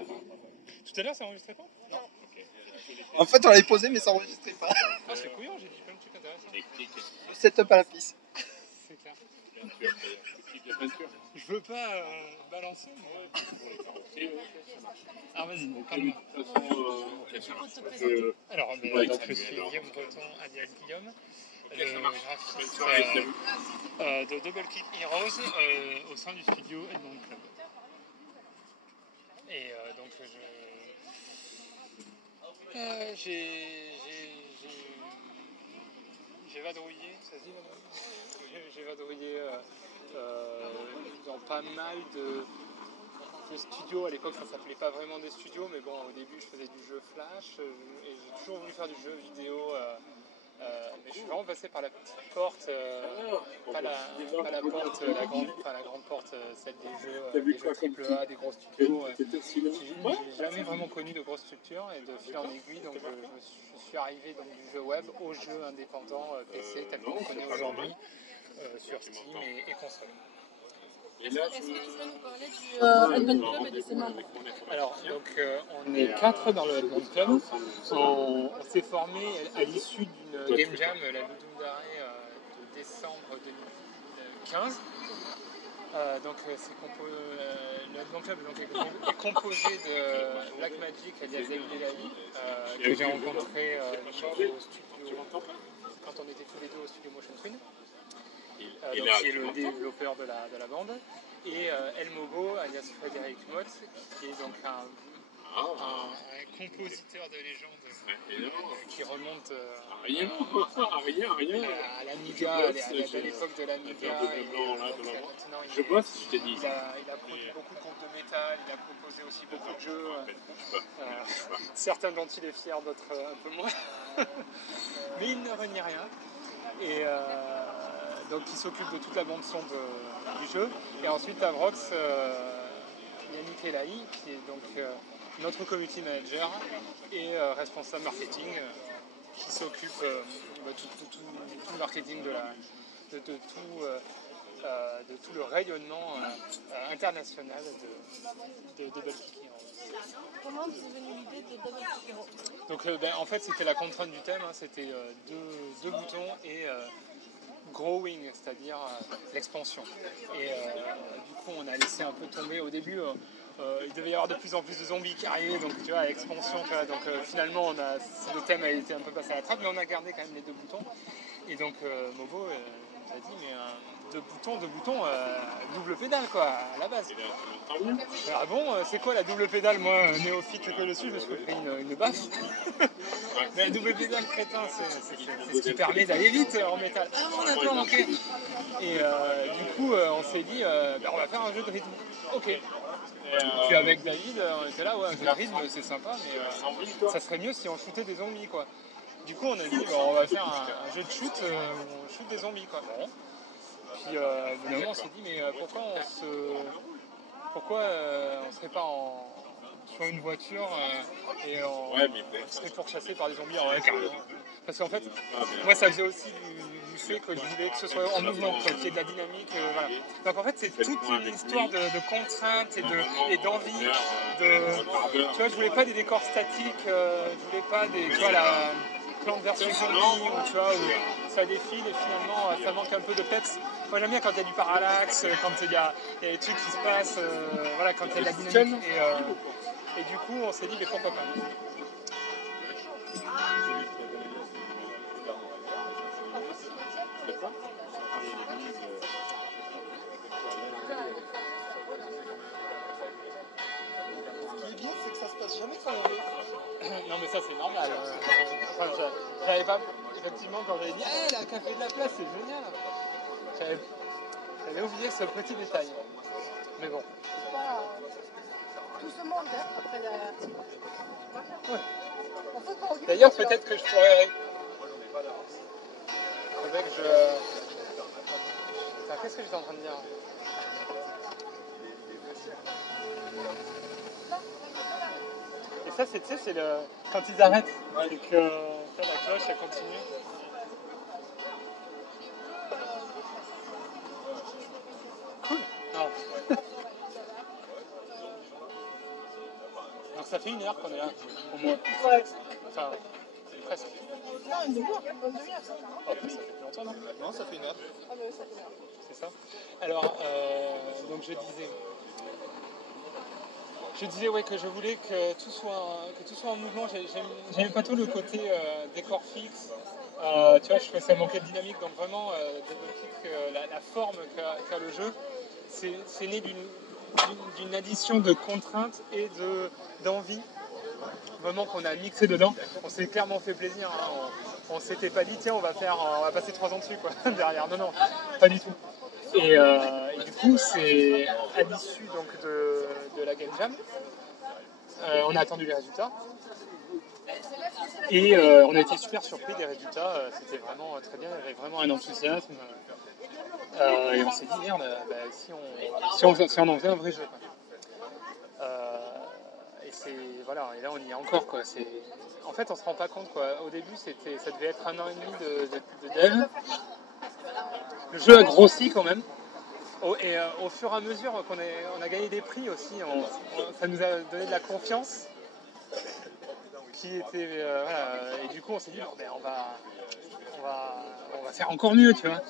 Tout à l'heure, ça enregistrait pas? Non. En fait, on l'avait posé, mais ça enregistrait pas. Ah, c'est couillant, j'ai dit plein de trucs intéressants. Le setup à la pisse. C'est clair. Je veux pas balancer, mais... Ah, vas-y, parle-moi. Alors, donc, je suis Guillaume Breton, alias Guillaume, le graphiste de Double Kick Heroes au sein du studio Edmond Club. Et donc, j'ai vadrouillé, ça se dit vadrouillé ? J'ai vadrouillé dans pas mal de studios. À l'époque, ça s'appelait pas vraiment des studios, mais bon, au début, je faisais du jeu Flash et j'ai toujours voulu faire du jeu vidéo. Mais je suis vraiment passé par la petite porte, pas la porte, la grande porte, celle des jeux AAA, des gros studios. J'ai jamais vraiment connu de grosses structures et de fil en aiguille, donc je suis arrivé donc, du jeu web au jeu indépendant PC tel qu'on connaît aujourd'hui sur Steam et console. Est-ce que tu peux nous parler du Edmond Club et de ses membres? Alors, donc, on est 4 dans le Edmond Club. On s'est formé à l'issue d'une Game Jam, la Ludum Dare, de décembre 2015. Donc, le Edmond Club est composé de Black Magic, alias David Elahi, que j'ai rencontré au studio, quand on était tous les deux au studio Motion Twin. Donc, qui est le développeur de la bande, et El Mobo, alias Frédéric Mott, qui est donc un compositeur de légende qui remonte à l'Amiga, à l'époque de l'Amiga. Je bosse, je t'ai dit. Il a produit beaucoup de groupes de métal, il a proposé aussi beaucoup de jeux, certains dont il est fier, d'autres un peu moins, mais il ne renie rien. Et donc il s'occupe de toute la bande son du jeu. Et ensuite Avrox, Yannick Elahi, qui est donc notre community manager et responsable marketing, qui s'occupe de tout le marketing de tout le rayonnement international de Double Kick Heroes. Comment vous est venue l'idée de Double Kick Heroes? Donc en fait c'était la contrainte du thème, c'était deux boutons et growing, c'est-à-dire l'expansion. Et du coup on a laissé un peu tomber au début. Il devait y avoir de plus en plus de zombies qui arrivaient, donc tu vois, expansion, tu vois, donc finalement le thème a été un peu passé à la trappe, mais on a gardé quand même les deux boutons. Et donc Mobo nous a dit, mais deux boutons, double pédale quoi, à la base. Ah bon, c'est quoi la double pédale? Moi, néophyte que je suis, je me suis pris une baffe. Mais la double pédale crétin, c'est ce qui permet d'aller vite en métal. Ah bon, d'accord, ok. Et du coup, on s'est dit, on va faire un jeu de rythme. Ok. Puis avec David, on était là, ouais, un jeu de rythme, c'est sympa, mais ça serait mieux si on shootait des zombies, quoi. Du coup, on a dit, on va faire un jeu de shoot où on shoot des zombies, quoi. Bon. Puis, finalement, on s'est dit, mais pourquoi on serait pas sur une voiture et on serait pourchassé par des zombies en carrément. Parce qu'en fait, moi, ça faisait aussi du fait que je voulais que ce soit en mouvement, qu'il y ait de la dynamique. Voilà. Donc en fait, c'est toute une histoire de contraintes et d'envie. Tu vois, je voulais pas des décors statiques, je voulais pas des... Tu vois, la Plante versus Zombie, où ça défile et finalement, ça manque un peu de peps. Moi, j'aime bien quand il y a du parallaxe, quand il y a des trucs qui se passent, voilà, quand il y a de la dynamique. Et du coup, on s'est dit, mais pourquoi pas? Ce qui est bien, c'est que ça se passe jamais quand on veut. Non, mais ça, c'est normal. Enfin, j'avais pas... Effectivement, quand j'avais dit, la café de la place, c'est génial. J'avais oublié ce petit détail. Mais bon. Tout ce monde, après derrière. Ouais. D'ailleurs, peut-être que je pourrais... Faudrait que je... Enfin, qu'est-ce que j'étais en train de dire? Et ça, tu sais, c'est le... quand ils arrêtent et que la cloche, elle continue. Cool. Non. Ça fait 1 heure qu'on est là, au moins. Ouais. Enfin, presque. Non, une demi-heure, une bonne demi-heure. Oh, ça fait plus longtemps, non? Non, ça fait 1 heure. Ah, bah oui, ça fait une heure. C'est ça. Alors, donc je disais ouais, que je voulais que tout soit en mouvement. J'aime pas tout le côté décor fixe. Tu vois, je trouvais ça manquait de dynamique. Donc vraiment, la forme qu'a le jeu, c'est né d'une addition de contraintes et d'envie. Vraiment qu'on a mixé dedans. On s'est clairement fait plaisir. Hein. On s'était pas dit tiens on va passer 3 ans dessus quoi derrière. Non, pas du tout. Et du coup c'est à l'issue donc de la Game Jam. On a attendu les résultats. Et on a été super surpris des résultats. C'était vraiment très bien. Il y avait vraiment un enthousiasme. Et on s'est dit merde, si on en faisait un vrai jeu. Quoi. Et là on y est encore quoi. En fait on se rend pas compte quoi. Au début ça devait être 1 an et demi de dev. Le jeu a grossi quand même. Et au fur et à mesure qu'on a gagné des prix aussi, ça nous a donné de la confiance. Et du coup on s'est dit on va faire encore mieux tu vois.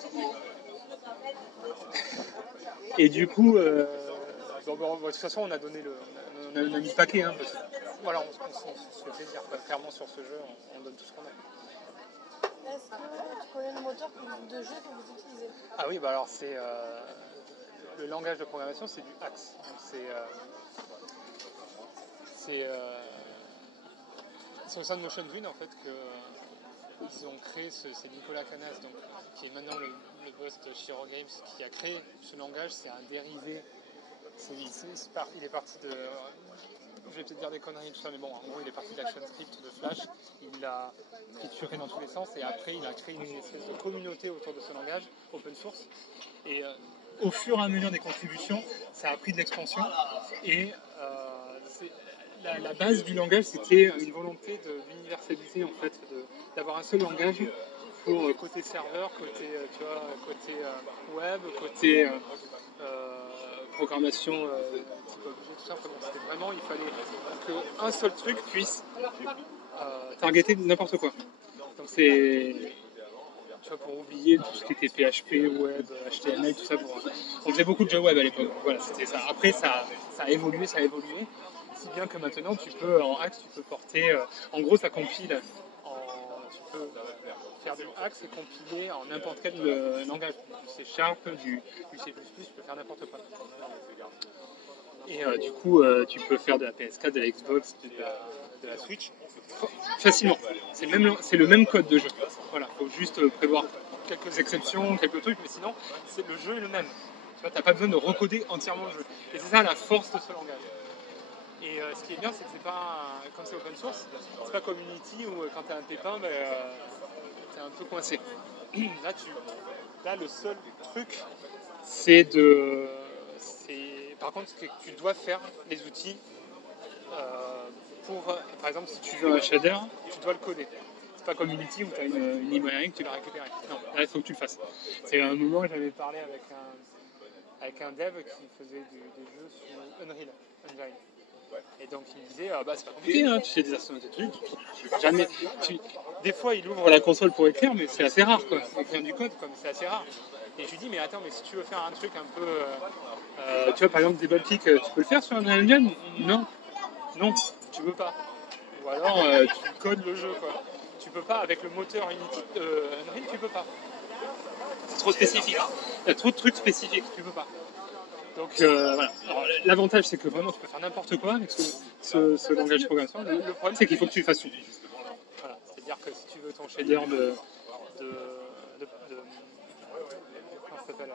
Et du coup de toute façon on a donné on a mis le paquet hein, parce que, voilà, on se fait plaisir quoi. Clairement sur ce jeu on donne tout ce qu'on a. Est-ce que tu connais le moteur de jeu que vous utilisez? Ah oui alors c'est le langage de programmation c'est du Axe. C'est au sein de Motion Twin en fait qu'ils ont créé, c'est Nicolas Canas donc, qui est maintenant le boss de Shiro Games qui a créé ce langage. C'est un dérivé. Il est parti de. Je vais peut-être dire des conneries et tout ça, mais bon, en gros, il est parti d'ActionScript de Flash. Il l'a trituré dans tous les sens et après, il a créé une espèce de communauté autour de ce langage, open source. Et au fur et à mesure des contributions, ça a pris de l'expansion. Et la base du langage, c'était une volonté d'universaliser, en fait, d'avoir un seul langage pour côté serveur, côté web, côté programmation type objet, tout ça. C'était vraiment, il fallait qu'un seul truc puisse targeter n'importe quoi. Donc c'est, tu vois, pour oublier tout ce qui était PHP, web, HTML, tout ça. On faisait beaucoup de jeux web à l'époque. Voilà, c'était ça. Après, ça a évolué. Si bien que maintenant, en Axe, tu peux porter. En gros, ça compile. Tu peux faire du Axe et compiler en n'importe quel langage. Du C#, du C++, tu peux faire n'importe quoi. Et du coup, tu peux faire de la PS4, de la Xbox, de la Switch facilement. C'est le même code de jeu. Voilà, faut juste prévoir quelques exceptions, quelques trucs, mais sinon, le jeu est le même. Tu vois, t'as pas besoin de recoder entièrement le jeu. Et c'est ça la force de ce langage. Et ce qui est bien, c'est que c'est pas comme c'est open source, c'est pas comme Unity où quand t'as un pépin, t'es un peu coincé. Là, le seul truc, par contre, c'est que tu dois faire les outils par exemple, si tu veux un shader, tu dois le coder. C'est pas comme Unity où tu as une librairie que tu l'as récupérée. Non, là, il faut que tu le fasses. C'est un moment où j'avais parlé avec un dev qui faisait des jeux sur Unreal Engine. Et donc il me disait, c'est pas compliqué, hein, tu sais des trucs, des fois il ouvre la console pour écrire, mais c'est assez rare quoi. Écrire du code, c'est assez rare. Et je lui dis, mais attends, mais si tu veux faire un truc un peu. Tu vois, par exemple, des double-clics, tu peux le faire sur Unreal Engine ? Non, tu veux pas. Ou alors tu codes le jeu quoi. Tu peux pas avec le moteur Unity Unreal, tu peux pas. C'est trop spécifique. Il y a trop de trucs spécifiques, tu peux pas. Donc voilà. Alors, l'avantage c'est que vraiment tu peux faire n'importe quoi avec ce langage de programmation. Le problème c'est qu'il faut que tu le fasses tout. Voilà. C'est-à-dire que si tu veux ton shader comment ça s'appelle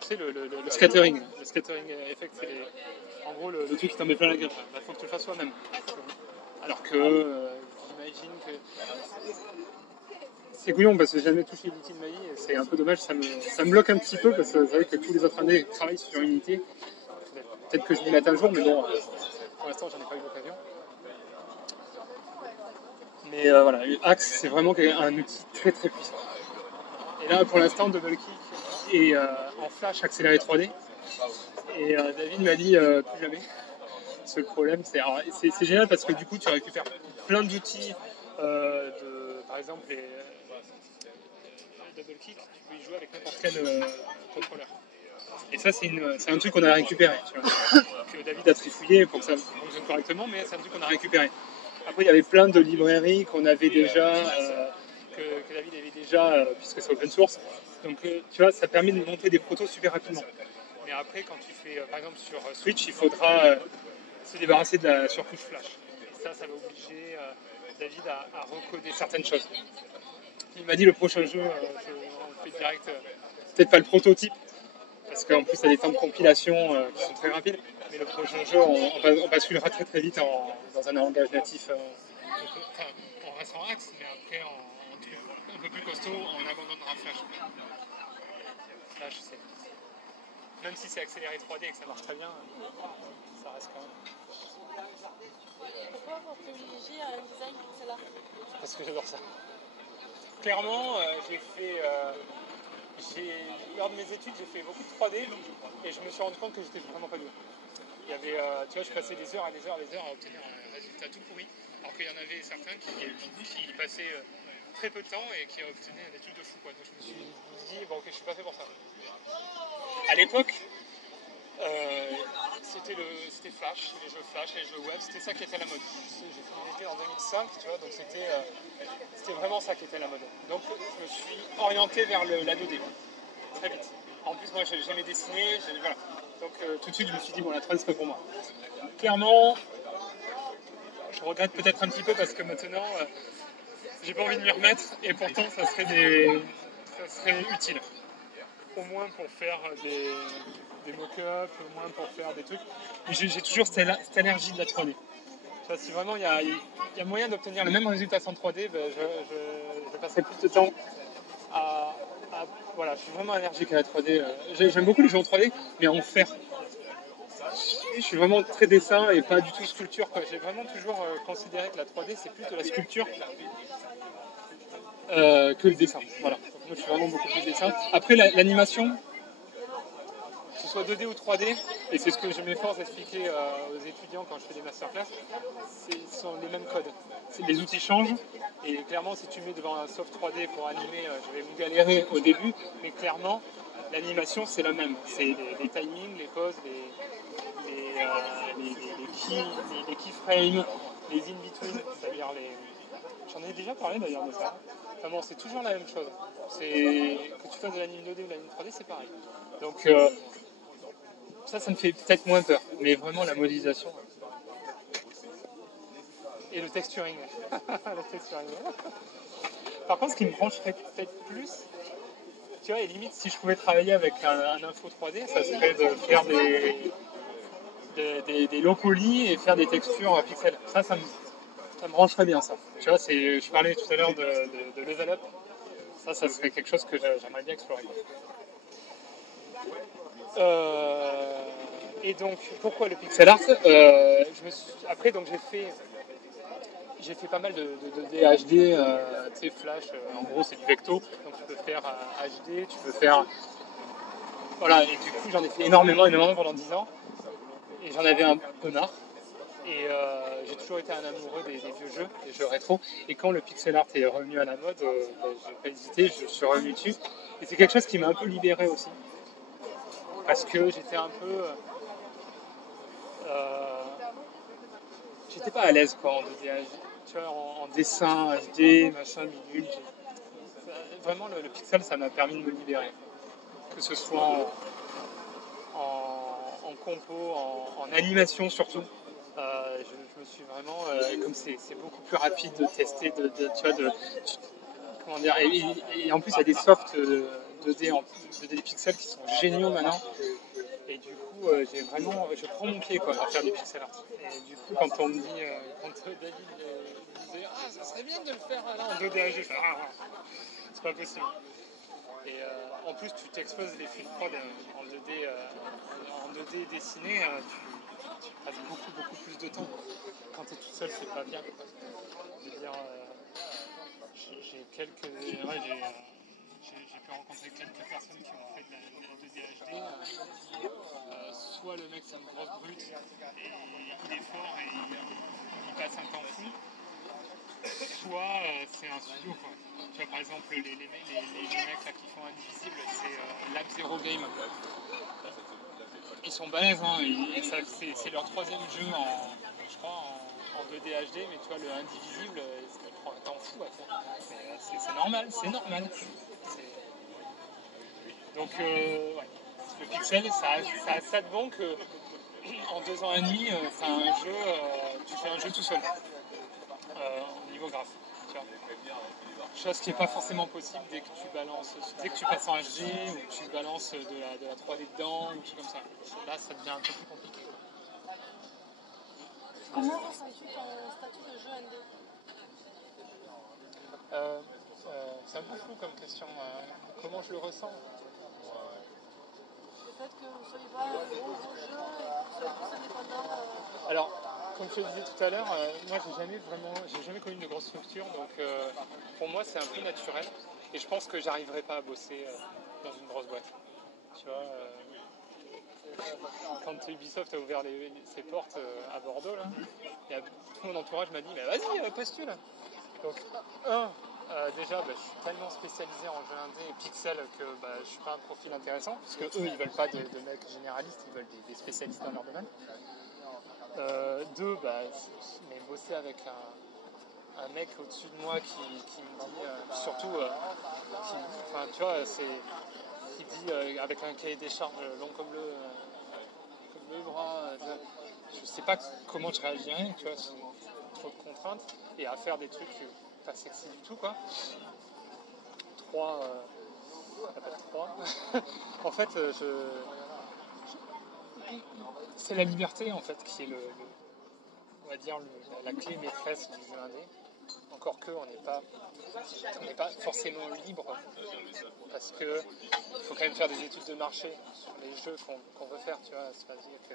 tu sais le scattering. Le scattering effect, c'est en gros le truc qui t'en met plein la gueule. Il faut que tu le fasses toi-même. Alors que j'imagine que c'est couillon parce que j'ai jamais touché Unity de ma vie et c'est un peu dommage, ça me bloque un petit peu parce que c'est vrai que tous les autres années travaillent sur Unity. Peut-être que je m'y mette un jour, mais bon, pour l'instant j'en ai pas eu l'occasion. Mais voilà, Axe c'est vraiment un outil très très puissant. Et là pour l'instant DoubleClick est en Flash accéléré 3D. Et David m'a dit plus jamais. Parce que le problème, c'est génial parce que du coup, tu récupères plein d'outils. Par exemple, les double kick, tu peux y jouer avec n'importe quel contrôleur. Et ça, c'est un truc qu'on a récupéré. Tu vois, que David a trifouillé pour que ça fonctionne correctement, mais c'est un truc qu'on a récupéré. Après, il y avait plein de librairies qu'on avait déjà, que David avait déjà, puisque c'est open source. Donc, tu vois, ça permet de monter des protos super rapidement. Mais après, quand tu fais, par exemple, sur Switch, il faudra se débarrasser de la surcouche flash. Et ça va obliger David à recoder certaines choses. Il m'a dit le prochain jeu, on fait direct, peut-être pas le prototype, parce qu'en plus, il y a des temps de compilation qui sont très rapides. Mais le prochain jeu, on basculera très très vite dans un langage natif. On reste en Axe, mais après en truc un peu plus costaud, on abandonnera Flash. Flash, c'est... Même si c'est accéléré 3D et que ça marche très bien, ça reste quand même. Pourquoi vous privilégiez un design pixel art? Parce que j'adore ça. Clairement, lors de mes études, j'ai fait beaucoup de 3D et je me suis rendu compte que j'étais vraiment pas doué. Il y avait, tu vois, je passais des heures à obtenir un résultat tout pourri, alors qu'il y en avait certains qui passaient très peu de temps et qui obtenaient des trucs de fou, quoi. Donc je me suis dit, bon ok, je suis pas fait pour ça. À l'époque, c'était Flash, les jeux Flash, les jeux web, c'était ça qui était à la mode. J'ai fait mes études en 2005, tu vois, donc c'était vraiment ça qui était à la mode. Donc je me suis orienté vers la 2D, très vite. En plus, moi, j'ai jamais dessiné, voilà. Donc tout de suite, je me suis dit, bon, la 3D, c'est pas pour moi. Clairement, je regrette peut-être un petit peu parce que maintenant, j'ai pas envie de m'y remettre, et pourtant, ça serait utile. Au moins pour faire des mock-ups, au moins pour faire des trucs. Mais j'ai toujours cette allergie de la 3D. Tu vois, si vraiment il y a moyen d'obtenir le même résultat sans 3D, ben, je passerai plus de temps à voilà, je suis vraiment allergique à la 3D. J'aime beaucoup les jeux en 3D, mais en faire. Je suis vraiment très dessin et pas du tout sculpture, quoi. J'ai vraiment toujours considéré que la 3D c'est plus de la sculpture que le dessin. Voilà. Donc, moi je suis vraiment beaucoup plus dessin. Après l'animation, que ce soit 2D ou 3D, et c'est ce que je m'efforce d'expliquer aux étudiants quand je fais des masterclass, ce sont les mêmes codes. Les outils changent, et clairement si tu mets devant un soft 3D pour animer, je vais vous galérer au début, mais clairement l'animation c'est la même. C'est les timings, les poses, les keyframes, les in-between, c'est-à-dire les... J'en ai déjà parlé d'ailleurs de ça. Enfin bon, c'est toujours la même chose. Que tu fasses de l'anime 2D ou de l'anime 3D, c'est pareil. Donc ça me fait peut-être moins peur. Mais vraiment la modélisation. Et le texturing. Le texturing. Par contre, ce qui me brancherait peut-être plus, tu vois, et limite, si je pouvais travailler avec un info 3D, ça serait de faire des low poly et faire des textures pixels. Ça me brancherait bien, ça. Tu vois, je parlais tout à l'heure de level up. Ça serait quelque chose que j'aimerais bien explorer. Et donc, pourquoi le pixel art après, donc j'ai fait pas mal de DHD, tu sais, Flash, en gros c'est du vecto, donc tu peux faire HD, tu peux faire... Voilà, et du coup j'en ai fait énormément pendant 10 ans, et j'en avais un peu marre, et j'ai toujours été un amoureux des vieux jeux, des jeux rétro, et quand le pixel art est revenu à la mode, j'ai pas hésité, je suis revenu dessus, et c'est quelque chose qui m'a un peu libéré aussi, parce que j'étais un peu... j'étais pas à l'aise quoi en 2D, tu vois, en dessin, HD, machin, bidule. Vraiment, le pixel, ça m'a permis de me libérer. Que ce soit en compo, en animation surtout. Je me suis vraiment, comme c'est beaucoup plus rapide de tester, comment dire, et en plus il y a des softs 2D pixels qui sont géniaux maintenant. Et du coup, je prends mon pied quoi, à faire du pixel art. Et du coup, quand on me dit, quand David disait, ah, ça serait bien de le faire là en 2D, je fais, c'est pas possible. Et en plus, tu t'exposes les fils prod en 2D dessiné, tu passes beaucoup plus de temps. Quand tu es tout seul, c'est pas bien. Je veux dire, j'ai pu rencontrer quelques personnes qui ont fait de la 2D HD. soit le mec c'est une grosse brute et il est fort et il passe un temps fou, soit c'est un studio quoi. Tu vois par exemple les mecs là qui font Indivisible, c'est Lab Zero Game. Ils sont balèzes, hein, et ça, c'est leur troisième jeu je crois en 2D HD, mais tu vois le Indivisible, il prend un temps fou à faire. Mais c'est normal, c'est normal. Donc ouais. Le Pixel, ça a ça de bon que en 2 ans et demi, tu fais un jeu tout seul au niveau graphe. Tu vois. Chose qui n'est pas forcément possible dès que tu passes en HD ou que tu balances de la 3D dedans ou tout comme ça. Là, ça devient un peu plus compliqué. Comment ressens-tu ton statut de jeu indé? C'est un peu flou comme question. Comment je le ressens? Le fait que vous ne soyez pas un gros jeu et que vous soyez plus indépendant. Alors, comme je te le disais tout à l'heure, moi j'ai jamais connu de grosse structure, donc pour moi c'est un peu naturel. Et je pense que j'arriverai pas à bosser dans une grosse boîte. Tu vois, quand Ubisoft a ouvert ses portes à Bordeaux, là, tout mon entourage m'a dit mais vas-y, postule. Donc, déjà, je suis tellement spécialisé en jeu indé et pixel que je suis pas un profil intéressant, parce que eux ils veulent pas de mecs généralistes, ils veulent des spécialistes dans leur domaine. 2, mais bosser avec un mec au-dessus de moi qui me dit, surtout, tu vois, qui dit avec un cahier des charges long comme le bras, je sais pas comment je réagirais, tu vois, c'est trop de contraintes, et à faire des trucs pas sexy du tout, quoi. 3, pas de 3. En fait, c'est la liberté en fait qui est on va dire la clé maîtresse du jeu indé. Encore que on n'est pas forcément libre parce que il faut quand même faire des études de marché sur les jeux qu'on veut faire, tu vois. C'est pas dire que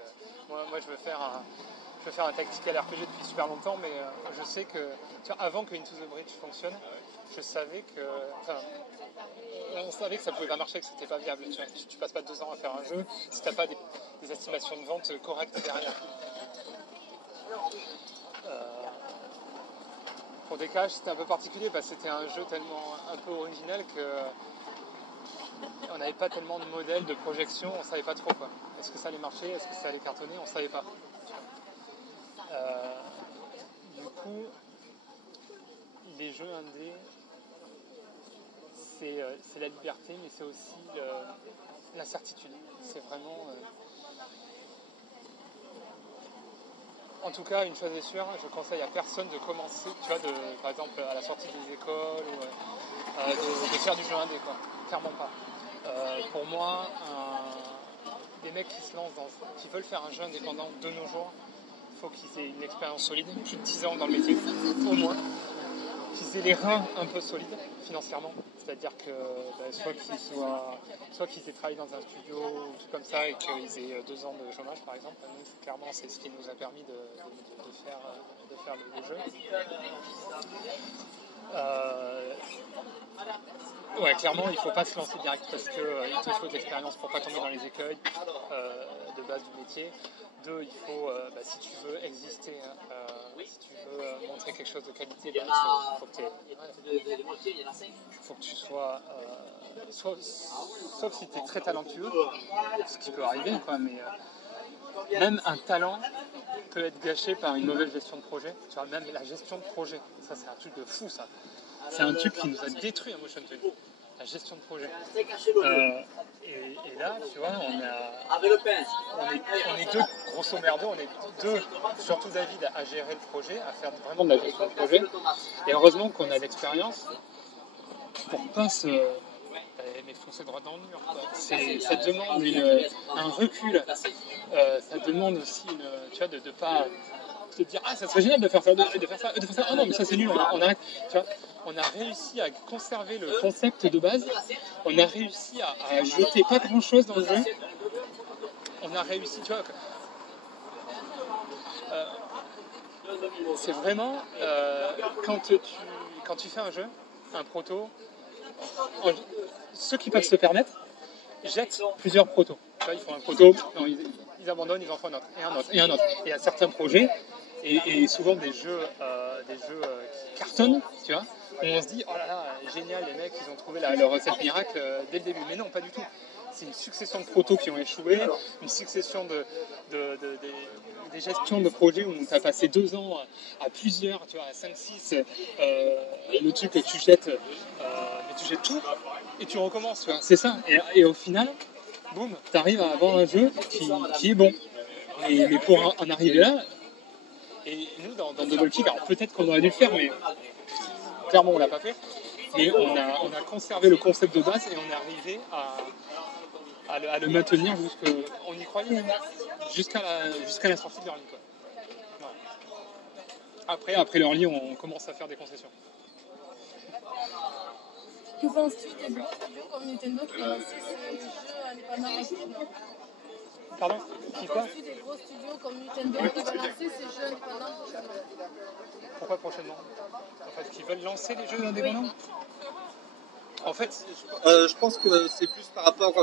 moi je veux faire un tactical RPG depuis super longtemps, mais je sais que tu vois, avant que Into the Breach fonctionne, je savais que on savait que ça pouvait pas marcher, que c'était pas viable. Tu passes pas 2 ans à faire un jeu si t'as pas des estimations de vente correctes derrière. Pour DKH, c'était un peu particulier parce que c'était un jeu tellement un peu original que on n'avait pas tellement de modèles de projection, on savait pas trop quoi. Est-ce que ça allait marcher, est-ce que ça allait cartonner, on savait pas. Du coup, les jeux indés, c'est la liberté, mais c'est aussi l'incertitude. C'est vraiment. En tout cas, une chose est sûre, je conseille à personne de commencer, tu vois, par exemple à la sortie des écoles, ou de faire du jeu indé, quoi. Clairement pas. Pour moi, des mecs qui se lancent qui veulent faire un jeu indépendant de nos jours, il faut qu'ils aient une expérience solide, plus de 10 ans dans le métier, au moins. Qu'ils aient les reins un peu solides financièrement, c'est-à-dire que soit qu'ils aient travaillé dans un studio ou tout comme ça et qu'ils aient 2 ans de chômage par exemple. Nous, clairement c'est ce qui nous a permis de faire le jeu. Ouais, clairement il ne faut pas se lancer direct parce qu'il te faut de l'expérience pour ne pas tomber dans les écueils de base du métier. 2, il faut, si tu veux exister, si tu veux montrer quelque chose de qualité, il faut que tu sois, sauf si tu es très talentueux, ce qui peut arriver, quoi, mais même un talent peut être gâché par une mauvaise gestion de projet. Tu vois, même la gestion de projet, ça c'est un truc de fou, ça. C'est un truc qui nous a détruit à Motion 2. La gestion de projet. Et là, tu vois, on est 2, grosso merdo, on est 2, surtout David, à gérer le projet, à faire vraiment de la gestion de projet. Et heureusement qu'on a l'expérience pour pas mais foncer droit dans le mur. Ça demande un recul. Ça demande aussi tu vois, de pas te dire ça serait génial de faire ça, de faire ça. Oh non, mais ça c'est nul, on arrête. Tu vois, on a réussi à conserver le concept de base. On a réussi à jeter pas grand chose dans le jeu. On a réussi, tu vois. C'est vraiment quand tu fais un jeu, un proto, ceux qui peuvent se permettre jettent plusieurs protos. Tu vois, ils font un proto, ils abandonnent, ils en font un autre, et un autre, et un autre. Et à certains projets, et souvent des jeux qui cartonnent, tu vois, où on se dit, oh là là, génial, les mecs, ils ont trouvé leur recette miracle dès le début. Mais non, pas du tout. C'est une succession de protos qui ont échoué, une succession des gestions de projets où tu as passé 2 ans à plusieurs, tu vois, à 5-6, le truc que tu jettes, mais tu jettes tout et tu recommences, tu vois. C'est ça. Et au final, boum, tu arrives à avoir un jeu qui est bon. Mais pour en arriver là, et nous dans Double Kick, alors peut-être qu'on aurait dû le faire, mais clairement on l'a pas fait. Mais on a conservé le concept de base et on est arrivé à le maintenir on y croyait, jusqu'à la sortie de l'Early. Ouais. Après l'Early, on commence à faire des concessions. Que penses-tu des gros studios comme Nintendo qui lancent ces jeux indépendants? Pardon? Que penses-tu des gros studios comme Nintendo qui vont lancer ces jeux indépendants prochainement? Pourquoi prochainement? En fait, qui veulent lancer les jeux indépendants? En fait, Je pense que c'est plus par rapport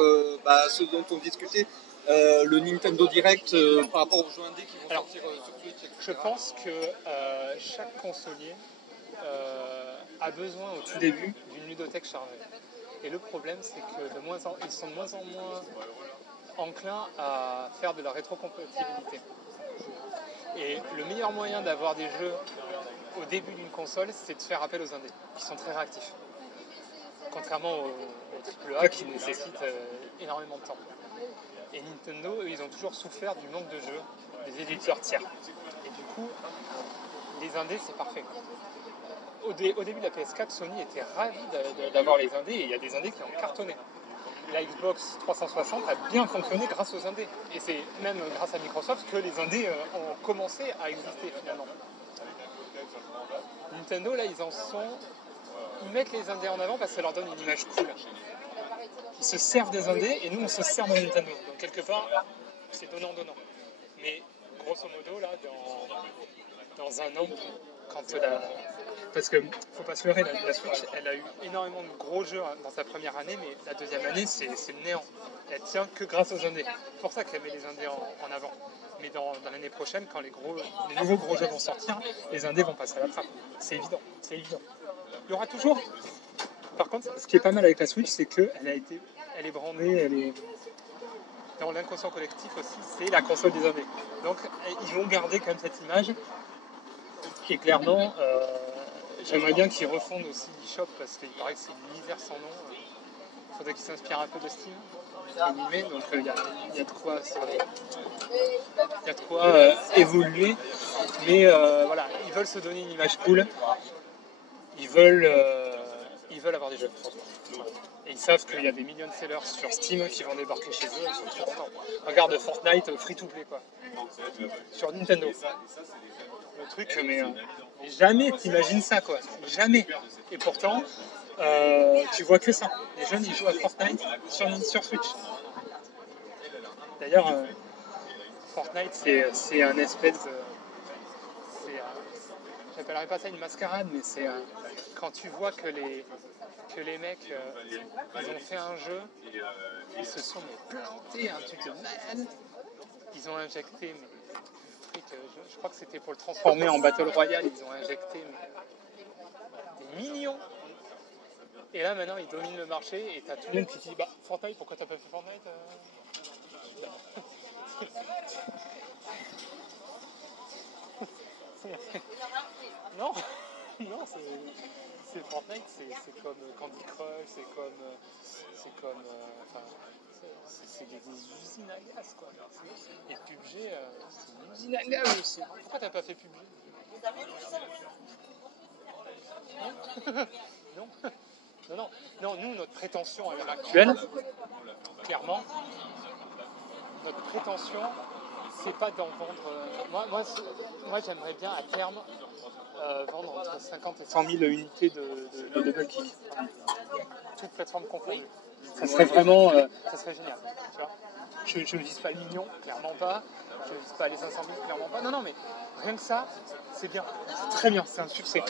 à ce dont on discutait, le Nintendo Direct par rapport aux jeux indés qui vont sortir sur Switch, etc. Je pense que chaque consolier a besoin au tout début d'une ludothèque chargée. Et le problème, c'est que ils sont de moins en moins enclins à faire de la rétrocompatibilité. Et le meilleur moyen d'avoir des jeux au début d'une console, c'est de faire appel aux indés, qui sont très réactifs. Contrairement aux AAA qui nécessitent énormément de temps. Et Nintendo, eux, ils ont toujours souffert du manque de jeux des éditeurs tiers. Et du coup, les indés, c'est parfait. Au début de la PS4, Sony était ravi d'avoir les indés, et il y a des indés qui ont cartonné. La Xbox 360 a bien fonctionné grâce aux indés. Et c'est même grâce à Microsoft que les indés ont commencé à exister finalement. Nintendo, là, ils mettent les indés en avant parce que ça leur donne une image cool. Ils se servent des indés et nous on se sert de Nintendo. Donc quelque part, c'est donnant-donnant. Mais grosso modo, là, dans un an, parce que faut pas se leurrer, la Switch, elle a eu énormément de gros jeux dans sa première année, mais la deuxième année, c'est le néant. Elle tient que grâce aux indés. C'est pour ça qu'elle met les indés en avant. Mais dans l'année prochaine, quand les nouveaux gros jeux vont sortir, les indés vont passer à la trappe. C'est évident, c'est évident. Il y aura toujours. Par contre, ce qui est pas mal avec la Switch, c'est qu'elle est brandée, dans l'inconscient collectif aussi, c'est la console des indés. Donc, ils vont garder quand même cette image. Et clairement, j'aimerais bien qu'ils refondent aussi l'eShop parce qu'il paraît que c'est une univers sans nom. Il faudrait qu'ils s'inspirent un peu de Steam, animé, donc il y a de quoi évoluer. Mais voilà, ils veulent se donner une image cool. Ils veulent avoir des jeux. Et ils savent qu'il y a des millions de sellers sur Steam qui vont débarquer chez eux, ils sont trop contents. Regarde Fortnite free-to-play quoi. Sur Nintendo. Le truc, mais jamais t'imagines ça quoi. Jamais. Et pourtant, tu vois que ça. Les jeunes ils jouent à Fortnite sur Switch. D'ailleurs, Fortnite c'est un espèce de. J'appellerais pas ça une mascarade, mais c'est quand tu vois que les mecs ils ont fait un jeu, ils se sont plantés un truc de malade, ils ont injecté je crois que c'était pour le transformer en Battle Royale, ils ont injecté des millions, et là maintenant ils dominent le marché et t'as tout le monde qui dit bah Fortnite, pourquoi t'as pas fait Fortnite Non, non, c'est Fortnite, c'est comme Candy Crush, c'est des usines à gaz quoi. Et PUBG, c'est une usine à gaz aussi. Pourquoi t'as pas fait PUBG? Non. Non, nous notre prétention à l'heure actuelle, clairement, notre prétention, c'est pas d'en vendre. Moi j'aimerais bien à terme vendre entre 50 et 100 000 unités de Double Kick. Toutes plateformes confondues. Ça serait vraiment ça serait génial. Tu vois, je ne vise pas le million, clairement pas. Je ne vise pas les 500 000, clairement pas. Non, mais rien que ça, c'est bien. C'est très bien, c'est un succès.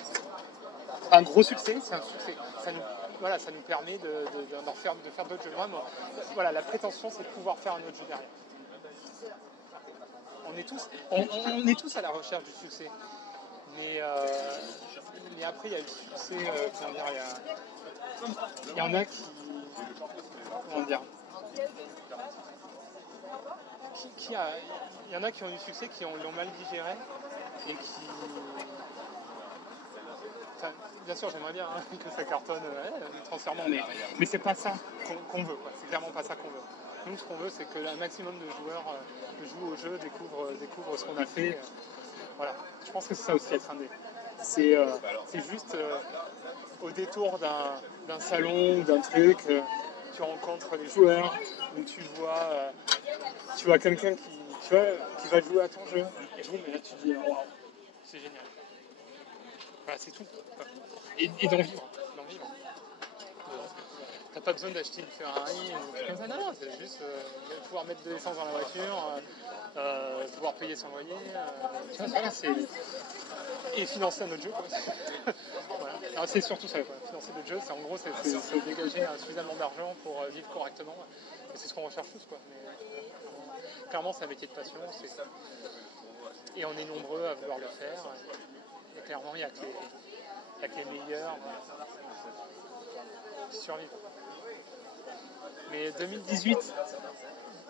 Un gros succès, c'est un succès. Ça nous permet de faire d'autres jeux. Voilà, la prétention, c'est de pouvoir faire un autre jeu derrière. on est tous à la recherche du succès. Mais après, il y a le succès, comment dire, il y en a qui, comment dire, il y en a qui ont eu du succès, qui l'ont mal digéré et qui... Enfin, bien sûr, j'aimerais bien que ça cartonne transfèrement, mais c'est pas ça qu'on veut, quoi. C'est clairement pas ça qu'on veut. Nous, ce qu'on veut, c'est que un maximum de joueurs jouent au jeu, découvrent ce qu'on a fait. Voilà, je pense que c'est ça aussi être indé. C'est juste au détour d'un salon ou d'un truc, tu rencontres les joueurs, où tu vois quelqu'un qui va jouer à ton jeu, et boum, et là tu dis waouh, c'est génial. Voilà, c'est tout. Et d'en vivre. T'as pas besoin d'acheter une Ferrari ou comme ça, non, c'est juste pouvoir mettre de l'essence dans la voiture, pouvoir payer son loyer, tu vois, voilà, et financer un autre jeu, quoi. Voilà. Alors, c'est surtout ça, quoi. Financer d'autres jeux, en gros, c'est dégager suffisamment d'argent pour vivre correctement, et c'est ce qu'on recherche tous, quoi. Mais clairement, c'est un métier de passion, et on est nombreux à vouloir le faire, et clairement, il n'y a que les meilleurs qui survivent. Mais 2018,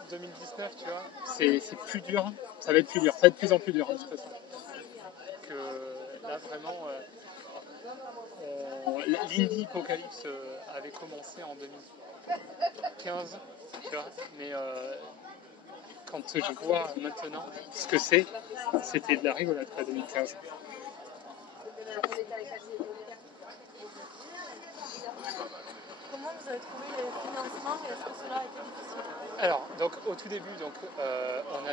2019, tu vois, c'est plus dur, ça va être plus dur, ça va être de plus en plus dur, de toute façon. Que là, vraiment, l'Indie Apocalypse avait commencé en 2015, tu vois, mais quand je vois maintenant ce que c'était de la rigolade, quoi, 2015. Comment vous avez trouvé les financements et est-ce que cela a été difficile? Alors, donc, au tout début, donc, on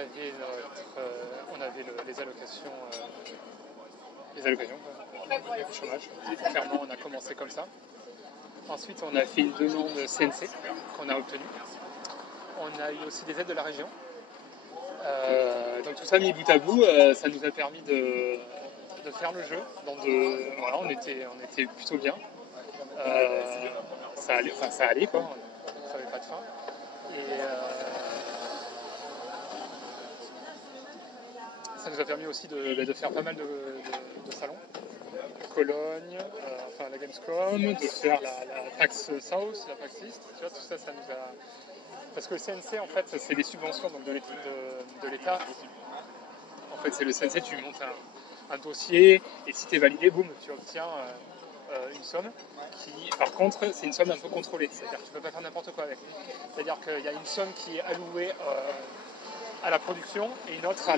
avait les allocations, quoi, le chômage. Clairement, on a commencé comme ça. Ensuite, on a fait une demande CNC qu'on a obtenue. On a eu aussi des aides de la région. Donc tout ça mis bout à bout, ça nous a permis de faire le jeu. Voilà, on était plutôt bien. Ça allait quoi, on n'avait pas de fin. Et ça nous a permis aussi de faire pas mal de salons. Cologne, la Gamescom, de faire la PAX South, la PAX East, tu vois, tout ça, ça nous a... Parce que le CNC, en fait, c'est des subventions donc de l'État. En fait, c'est le CNC, tu montes un dossier, et si tu es validé, boum, tu obtiens une somme qui, par contre, c'est une somme un peu contrôlée. C'est-à-dire que tu ne peux pas faire n'importe quoi avec. C'est-à-dire qu'il y a une somme qui est allouée à la production et une autre au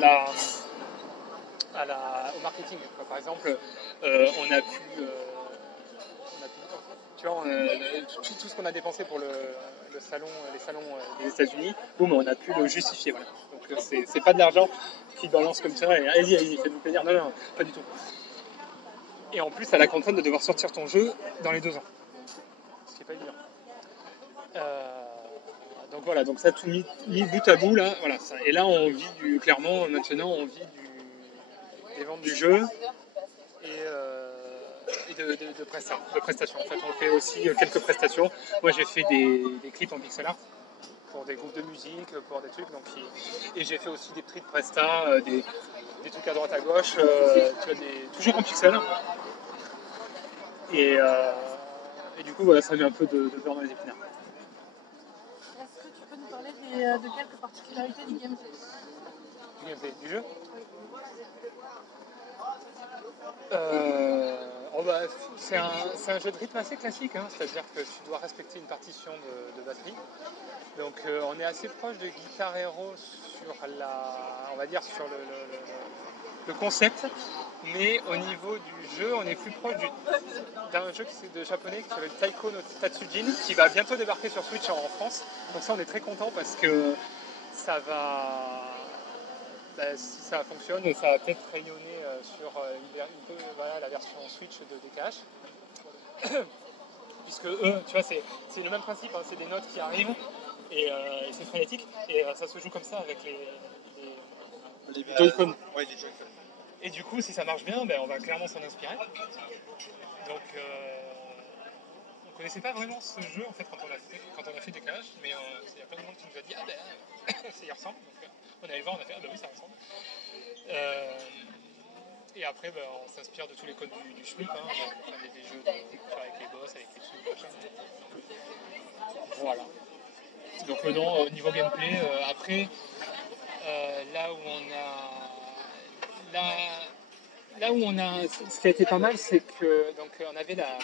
marketing. Par exemple, on a pu tu vois, tout ce qu'on a dépensé pour les salons des États-Unis, boum, on a pu le justifier. Voilà. Donc c'est pas de l'argent qui balance comme ça et allez-y, faites-vous plaisir. Non, pas du tout. Et en plus, tu as la contrainte de devoir sortir ton jeu dans les 2 ans. Ce qui n'est pas évident. Donc voilà, donc ça tout mis bout à bout là, voilà. Ça. Et là on vit clairement maintenant on vit des ventes du jeu et de prestations. En fait, on fait aussi quelques prestations. Moi j'ai fait des clips en pixel art pour des groupes de musique, pour des trucs. Donc, et j'ai fait aussi des prix de presta, des trucs à droite à gauche, tu vois, toujours en pixel art. Et du coup voilà, ça met un peu de beurre dans les épinards. Est-ce que tu peux nous parler de quelques particularités du gameplay? Du gameplay du jeu? C'est un jeu de rythme assez classique, hein, c'est-à-dire que tu dois respecter une partition de batterie. Donc on est assez proche de Guitar Hero sur le concept, mais au niveau du jeu, on est plus proche d'un jeu de japonais qui s'appelle Taiko no Tatsujin, qui va bientôt débarquer sur Switch en France. Donc ça, on est très content parce que ça va... si ça fonctionne, et ça va peut-être rayonner sur la version Switch de DKH. Puisque eux, tu vois, c'est le même principe, hein, c'est des notes qui arrivent et c'est frénétique et ça se joue comme ça avec les Joy-Con. Ouais, les Joy-Con. Et du coup, si ça marche bien, on va clairement s'en inspirer. Donc connaissais pas vraiment ce jeu en fait quand on a fait Décalage, mais il y a plein de monde qui nous a dit ah ben ça y ressemble. Donc on est allé voir, on a fait ah ben oui ça ressemble. Et après on s'inspire de tous les codes du Shmup, des jeux avec les boss, avec les trucs, machin. Voilà. Donc non, au niveau gameplay, après là où on a ce qui a été pas mal, c'est que donc on avait la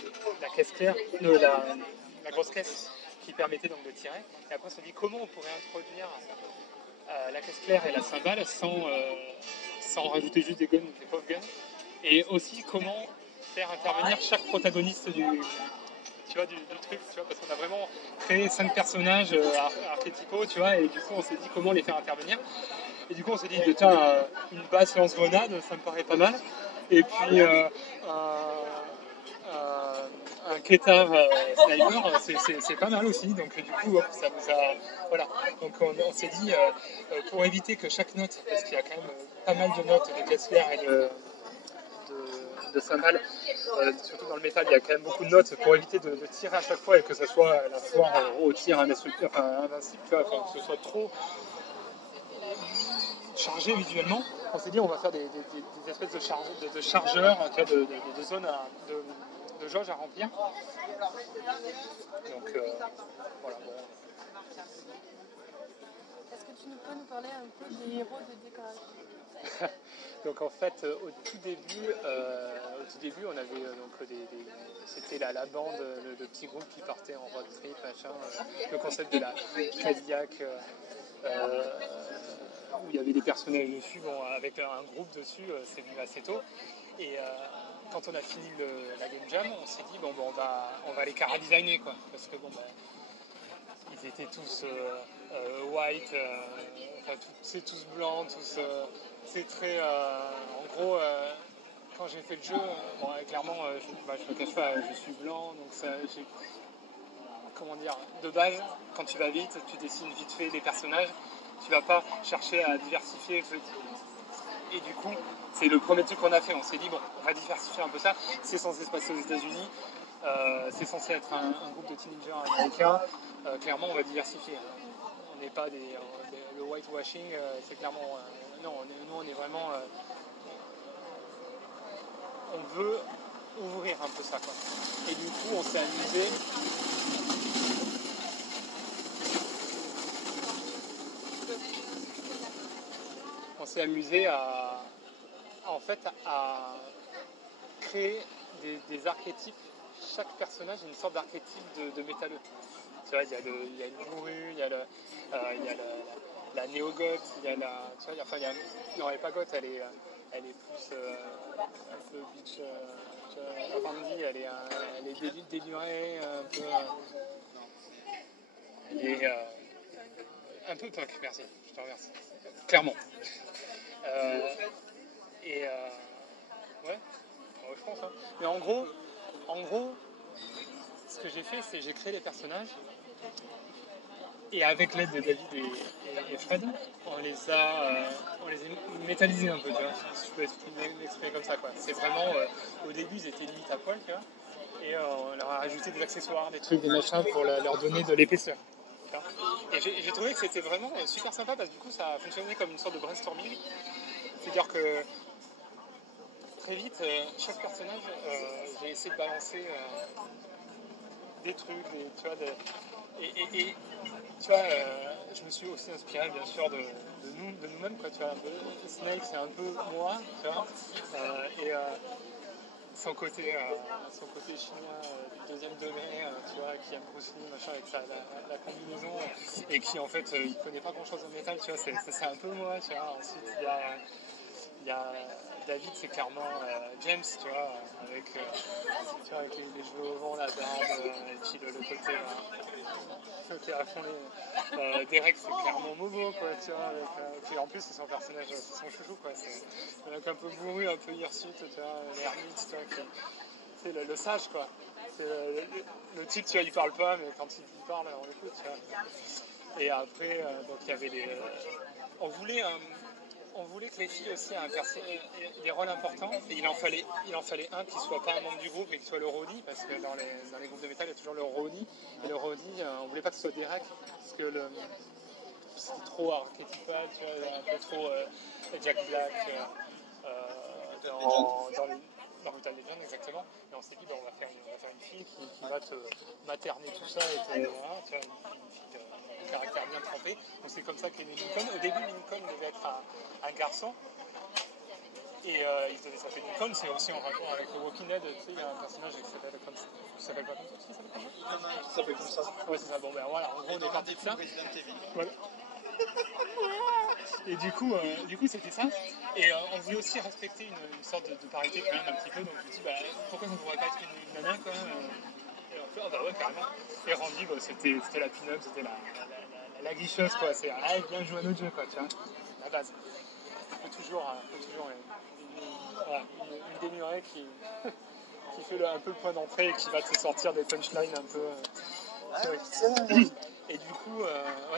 caisse claire, la grosse caisse qui permettait donc de tirer. Et après on s'est dit comment on pourrait introduire la caisse claire et la cymbale sans rajouter juste des pauvres guns. Et aussi comment faire intervenir chaque protagoniste du truc, tu vois, parce qu'on a vraiment créé 5 personnages archétypaux, tu vois, et du coup on s'est dit comment les faire intervenir. Et du coup on s'est dit déjà une basse lance-grenade, ça me paraît pas mal. Et puis un Ketar sniper, c'est pas mal aussi. Donc du coup ça nous a... Voilà. Donc on s'est dit pour éviter que chaque note, parce qu'il y a quand même pas mal de notes de caisse claire et de cymbales, surtout dans le métal, il y a quand même beaucoup de notes pour éviter de tirer à chaque fois et que ce soit la foire au tir invincible, que ce soit trop chargé visuellement. On s'est dit on va faire des espèces de chargeurs, de zones, de jauges à remplir. Donc voilà. Est-ce que tu peux nous parler un peu des héros de Décalage? Donc en fait, au tout début, on avait c'était la bande, le petit groupe qui partait en road trip, machin, le concept de la Cadillac, où il y avait des personnages dessus, avec un groupe dessus, c'est venu assez tôt. Et quand on a fini la Game Jam, on s'est dit on va les chara-designer, quoi, parce que ils étaient tous white, c'est tous blancs, tous... c'est très... en gros, quand j'ai fait le jeu, clairement, je me cache pas, je suis blanc, donc ça, comment dire, de base, quand tu vas vite, tu dessines vite fait les personnages, tu vas pas chercher à diversifier, et du coup, c'est le premier truc qu'on a fait, on s'est dit, on va diversifier un peu ça, c'est censé se passer aux États-Unis, c'est censé être un groupe de teenagers américains, clairement on va diversifier. On n'est pas le whitewashing, c'est clairement... non, nous on est vraiment... on veut ouvrir un peu ça, quoi. Et du coup on s'est amusé... On s'est amusé à créer des archétypes. Chaque personnage a une sorte d'archétype de métalleux. Tu vois, il y a une bourrue, il y a la néo-goth, il y a la... Tu vois, non, elle n'est pas goth, elle est plus un peu bitch, Randy, elle est délurée, un peu... elle est un peu punk, merci, je te remercie. Clairement. Ouais, je pense. Hein. Mais en gros, ce que j'ai fait, c'est j'ai créé les personnages et avec l'aide de David et Fred, on les a métallisés un peu, tu vois, si je peux m'exprimer comme ça, quoi. C'est vraiment, au début, ils étaient limite à poil, tu vois, et on leur a rajouté des accessoires, des trucs, des machins pour leur donner de l'épaisseur. Et j'ai trouvé que c'était vraiment super sympa parce que du coup, ça a fonctionné comme une sorte de brainstorming. C'est-à-dire que très vite, chaque personnage, j'ai essayé de balancer des trucs, tu vois, et tu vois, je me suis aussi inspiré bien sûr de nous-mêmes, quoi, tu vois, un peu. Snake, c'est un peu moi, tu vois, et son côté chinois du deuxième degré, tu vois, qui aime Bruce Lee, machin, avec la combinaison, et qui en fait, il connaît pas grand-chose en métal, tu vois, c'est un peu moi, tu vois. Ensuite, il y a David, c'est clairement James, tu vois, avec les cheveux au vent, la barbe, et puis le côté à fond. Derek, c'est clairement Momo, quoi, tu vois, puis en plus, c'est son personnage, c'est son chouchou, quoi. C'est un mec un peu bourru, un peu hirsute, tu vois, l'ermite, tu vois, c'est le sage, quoi. C'est le type, tu vois, il parle pas, mais quand il parle, on l'écoute, tu vois. Et après, donc il y avait on voulait on voulait que les filles aussi aient des rôles importants, et il en fallait un qui soit pas un membre du groupe et qui soit le roadie, parce que dans les groupes de métal, il y a toujours le roadie, et le roadie, on voulait pas que ce soit Derek, parce que c'était trop archétypal, tu vois, un peu trop Jack Black dans Brutal Legend, exactement. Et on s'est dit, on va faire une fille qui va te materner tout ça, et voilà, tu vois, une fille de caractère bien trempé. Donc c'est comme ça qu'est né Lincoln. Au début, Lincoln devait être un garçon, et il devait s'appeler Lincoln. C'est aussi en rapport avec le Walking Dead, tu sais, il y a un personnage qui s'appelle comme ça. Qui s'appelle pas comme ça, Qui s'appelle comme ça. Ouais, c'est ça. Bon, ben voilà, en gros, on est parti de ça. Voilà. Et du coup, c'était ça. Et on voulait aussi respecter une sorte de parité quand même un petit peu. Donc je me dis, pourquoi ça ne pourrait pas être une nana quoi, et on fait, bah ouais, carrément. Et Randy, c'était la pin-up, c'était la guicheuse, quoi. C'est, viens jouer à notre jeu, quoi, tu vois. La base. Il faut toujours une démurée qui fait un peu le point d'entrée et qui va te sortir des punchlines un peu. Et du coup,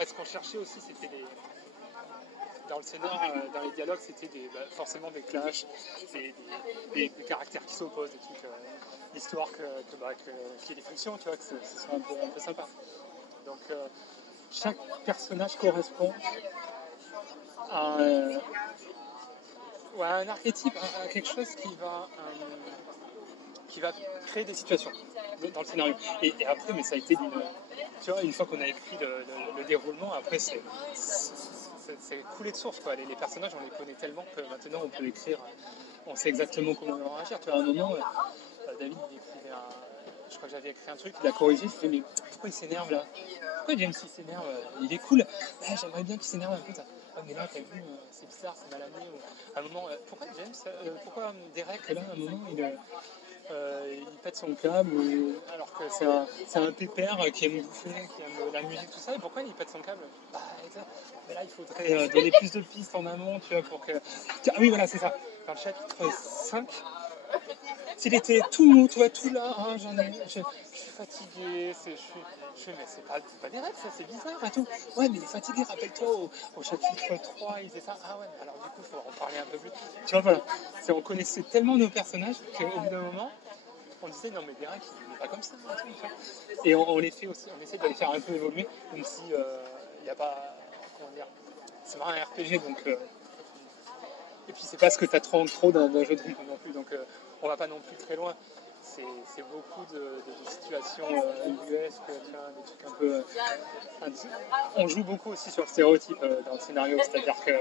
ce qu'on cherchait aussi, c'était dans le scénar, dans les dialogues, c'était forcément des clashs, des caractères qui s'opposent, des trucs, histoire qu'il y ait des frictions, tu vois, que ce soit un peu sympa. Donc chaque personnage correspond à un archétype, à quelque chose qui va créer des situations dans le scénario. Et après, mais ça a été tu vois, une fois qu'on a écrit le déroulement, après c'est coulé de source, quoi. Les personnages, on les connaît tellement que maintenant on peut écrire, on sait exactement comment réagir. Tu vois, à un moment, David, il écrivait je crois que j'avais écrit un truc, il a corrigé, je me mais pourquoi il s'énerve là? Pourquoi James il s'énerve? Il est cool. J'aimerais bien qu'il s'énerve un peu. Mais là, t'as vu, c'est bizarre, c'est mal amené. À un moment, pourquoi James, pourquoi Derek, là, à un moment, il pète son câble, alors que c'est un pépère qui aime bouffer, qui aime la musique, tout ça, et pourquoi il pète son câble? Mais là, il faudrait donner plus de pistes en amont, tu vois, pour que... Ah oui, voilà, c'est ça. Dans le chapitre 5, s'il était tout mou, tu vois, tout là, je suis fatigué, mais c'est pas des rêves, ça, c'est bizarre et tout. Ouais, mais il est fatigué, rappelle-toi, au chapitre 3, il faisait ça. Ah ouais, mais alors du coup, il faut en parler un peu plus. Tu vois, voilà, on connaissait tellement nos personnages qu'au bout d'un moment, on disait, non mais Derek, il n'est pas comme ça. Et on les fait aussi, on essaie de les faire un peu évoluer, même si il n'y a pas, comment dire, c'est vraiment un RPG, donc... Et puis c'est pas ce que tu as trop d'un jeu de rythme non plus, donc on va pas non plus très loin. C'est beaucoup de situations ubuesques, des trucs un peu... on joue beaucoup aussi sur le stéréotype dans le scénario, c'est-à-dire que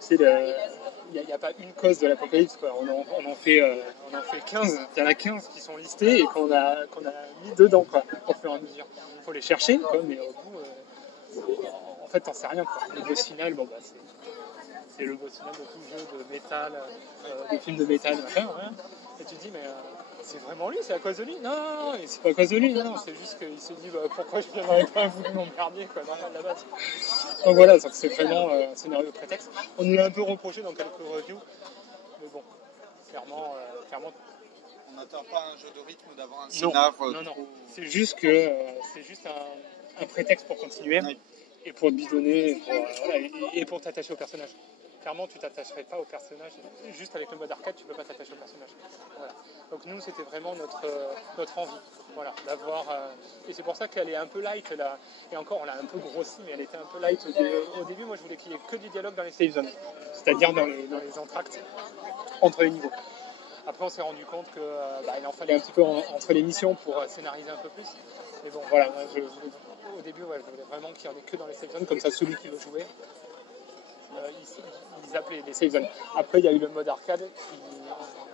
tu sais, il n'y a pas une cause de l'apocalypse, quoi. On en fait 15, il y en a 15 qui sont listés et qu'on a mis dedans, quoi, au fur et à mesure. Il faut les chercher, quoi, mais au bout, en fait, t'en sais rien, quoi. Le boss final, c'est le boss final de tout jeu de métal, des films de métal, machin, ouais. Et tu te dis, mais c'est vraiment lui, c'est à cause de lui? Non, c'est pas à cause de lui, non, c'est juste qu'il s'est dit, pourquoi je viendrais pas voulu m'emmerder, quoi, normal, la base. Donc voilà, c'est vraiment un scénario prétexte. On nous l'a un peu reproché dans quelques reviews, mais bon, clairement. On n'attend pas un jeu de rythme ou d'avoir un scénario. Non. C'est juste un prétexte pour continuer, oui. Et pour te bidonner, et pour t'attacher au personnage. Clairement, tu t'attacherais pas au personnage. Juste avec le mode arcade, tu peux pas t'attacher au personnage. Voilà. Donc nous, c'était vraiment notre envie, voilà, d'avoir. Et c'est pour ça qu'elle est un peu light là. Et encore, on l'a un peu grossi, mais elle était un peu light au début. Moi, je voulais qu'il y ait que du dialogue dans les save zones, c'est-à-dire dans les entractes entre les niveaux. Après, on s'est rendu compte qu'il en fallait un petit peu entre les missions pour scénariser un peu plus. Mais bon, voilà, moi, au début, je voulais vraiment qu'il n'y en ait que dans les save zones, comme ça, celui qui veut jouer, ils appelaient les save zones. Après, il y a eu le mode arcade.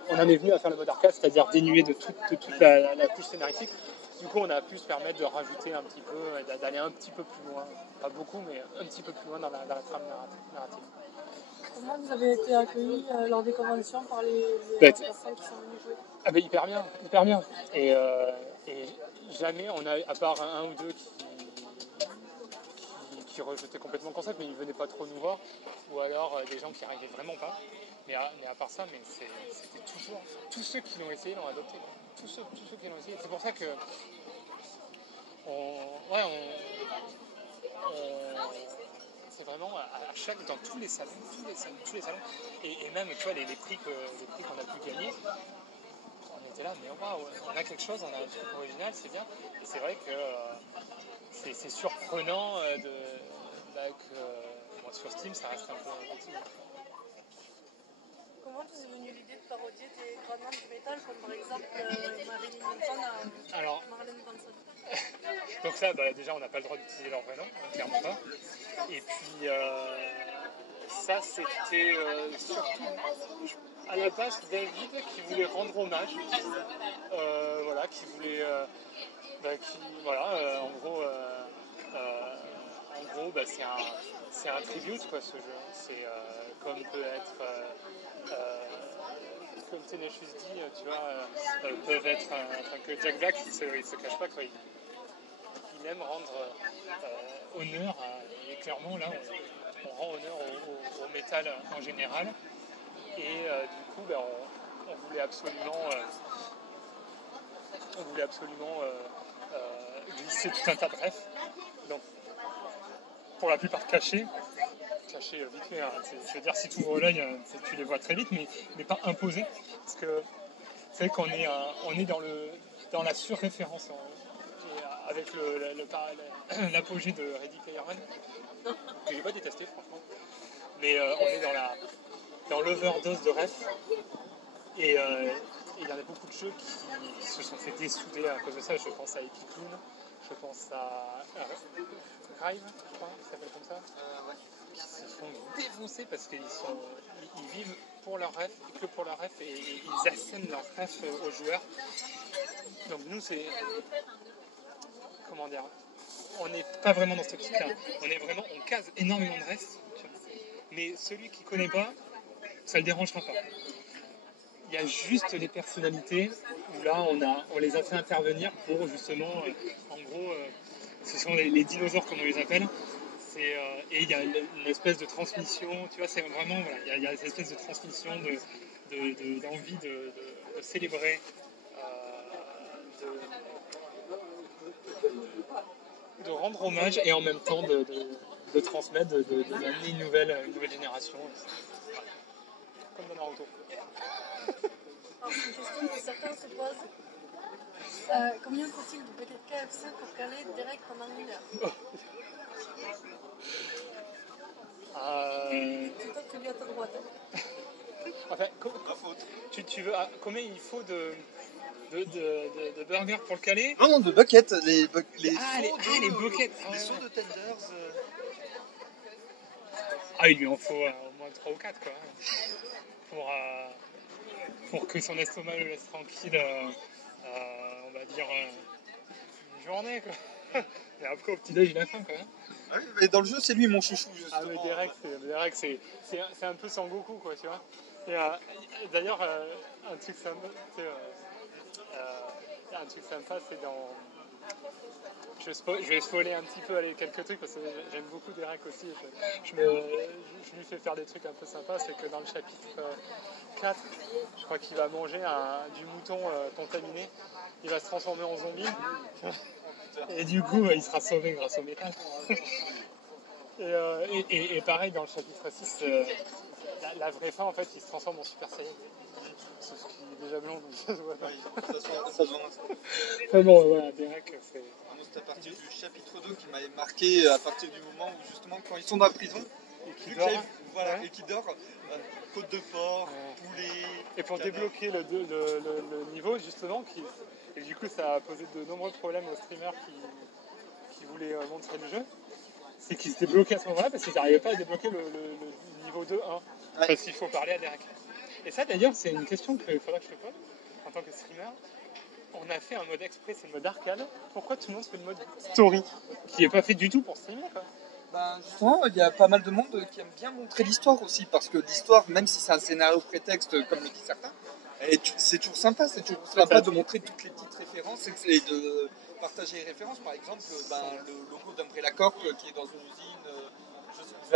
On en est venu à faire le mode arcade, c'est-à-dire dénué de toute la couche scénaristique. Du coup, on a pu se permettre de rajouter un petit peu, d'aller un petit peu plus loin, pas beaucoup, mais un petit peu plus loin dans la trame narrative. Comment vous avez été accueillis lors des conventions par les personnes qui sont venues jouer? Ah ben hyper bien. Et jamais on a, à part un ou deux qui rejetaient complètement le concept, mais ils ne venaient pas trop nous voir, ou alors des gens qui n'arrivaient vraiment pas. Mais à part ça, c'était toujours... Tous ceux qui l'ont essayé l'ont adopté. Tous ceux qui l'ont essayé. C'est pour ça que... c'est vraiment dans tous les salons, et même tu vois les prix qu'on a pu gagner, on était là, mais waouh, on a quelque chose, on a un truc original, c'est bien. Et c'est vrai que c'est surprenant que sur Steam ça reste un peu petit. Comment tu es venu l'idée de parodier des grands noms du métal, comme par exemple Marilyn Manson à Marilyn Manson? Donc ça, déjà on n'a pas le droit d'utiliser leur vrai nom, clairement pas. Et puis ça c'était surtout à la base David qui voulait rendre hommage, qui voulait, en gros, c'est un tribute quoi ce jeu. C'est comme peut être comme Tenacious D, tu vois, peuvent être que Jack Black il se cache pas quoi. Il aime rendre honneur et clairement là on rend honneur au métal en général et du coup on voulait absolument glisser tout un tas de refs, donc pour la plupart cachés vite fait, hein. Je veux dire si tu ouvres l'œil tu les vois très vite mais pas imposés, parce que c'est vrai qu'on est dans la surréférence avec l'apogée de Ready Player One, que j'ai pas détesté franchement, mais on est dans l'overdose de refs, et il y en a beaucoup de jeux qui se sont fait dessouder à cause de ça. Je pense à Epic Loon, je pense à Rive, je crois, qui s'appelle comme ça, qui se font défoncer parce qu'ils vivent pour leurs refs et que pour leurs refs, et ils assènent leurs refs aux joueurs. Donc nous c'est... Comment dire, on n'est pas vraiment dans cette optique-là. On case énormément de refs, mais celui qui ne connaît pas, ça ne le dérangera pas. Il y a juste les personnalités où là on les a fait intervenir pour justement, en gros, ce sont les dinosaures comme on les appelle. Et il y a une espèce de transmission, tu vois, c'est vraiment, voilà, il y a cette espèce de transmission d'envie de célébrer, de rendre hommage et en même temps de transmettre, d'amener une nouvelle génération. Voilà. Comme dans Naruto. Alors, c'est une question que certains se posent. Combien faut-il de paquets de KFC pour caler direct pendant 1 heure? C'est toi qui lis à ta droite. Enfin, tu veux, combien il faut de burgers pour le caler? Non, de buckets, les buckets. Les seaux de tenders. Il lui en faut au moins 3 ou 4 quoi, pour que son estomac le laisse tranquille, on va dire une journée quoi. Et après au petit déj il a faim quand même. Ah oui, mais dans le jeu c'est lui mon chouchou justement. Ah mais Derek c'est un peu Sangoku quoi, tu vois. Et d'ailleurs un truc sympa, c'est dans... Je vais spoiler un petit peu quelques trucs parce que j'aime beaucoup Derek aussi. Je lui fais faire des trucs un peu sympas. C'est que dans le chapitre 4, je crois qu'il va manger du mouton contaminé. Il va se transformer en zombie. Et du coup, il sera sauvé grâce au métal. Et pareil, dans le chapitre 6, la vraie fin, en fait, il se transforme en Super Saiyan. Sauf qu'il est déjà blond, donc ça se voit pas. Ça se voit. Enfin bon, voilà, Derek, c'est... C'est à partir du chapitre 2 qui m'avait marqué, à partir du moment où justement quand ils sont dans la prison et qui dort, et qui dort, côte de porc, poulet. Et pour débloquer le niveau justement, et du coup ça a posé de nombreux problèmes aux streamers qui voulaient montrer le jeu, c'est qu'ils étaient bloqués à ce moment-là parce qu'ils n'arrivaient pas à débloquer le niveau 2-1, parce qu'il faut parler à Derek. Et ça d'ailleurs c'est une question qu'il faudra que je te pose en tant que streamer. On a fait un mode express et un mode arcade. Pourquoi tout le monde fait le mode story qui n'est pas fait du tout pour streamer quoi? Justement, il y a pas mal de monde qui aime bien montrer l'histoire aussi, parce que l'histoire, même si c'est un scénario prétexte, comme le disent certains, c'est toujours sympa de montrer toutes les petites références et de partager les références. Par exemple, le logo d'Umbrella Corp qui est dans une usine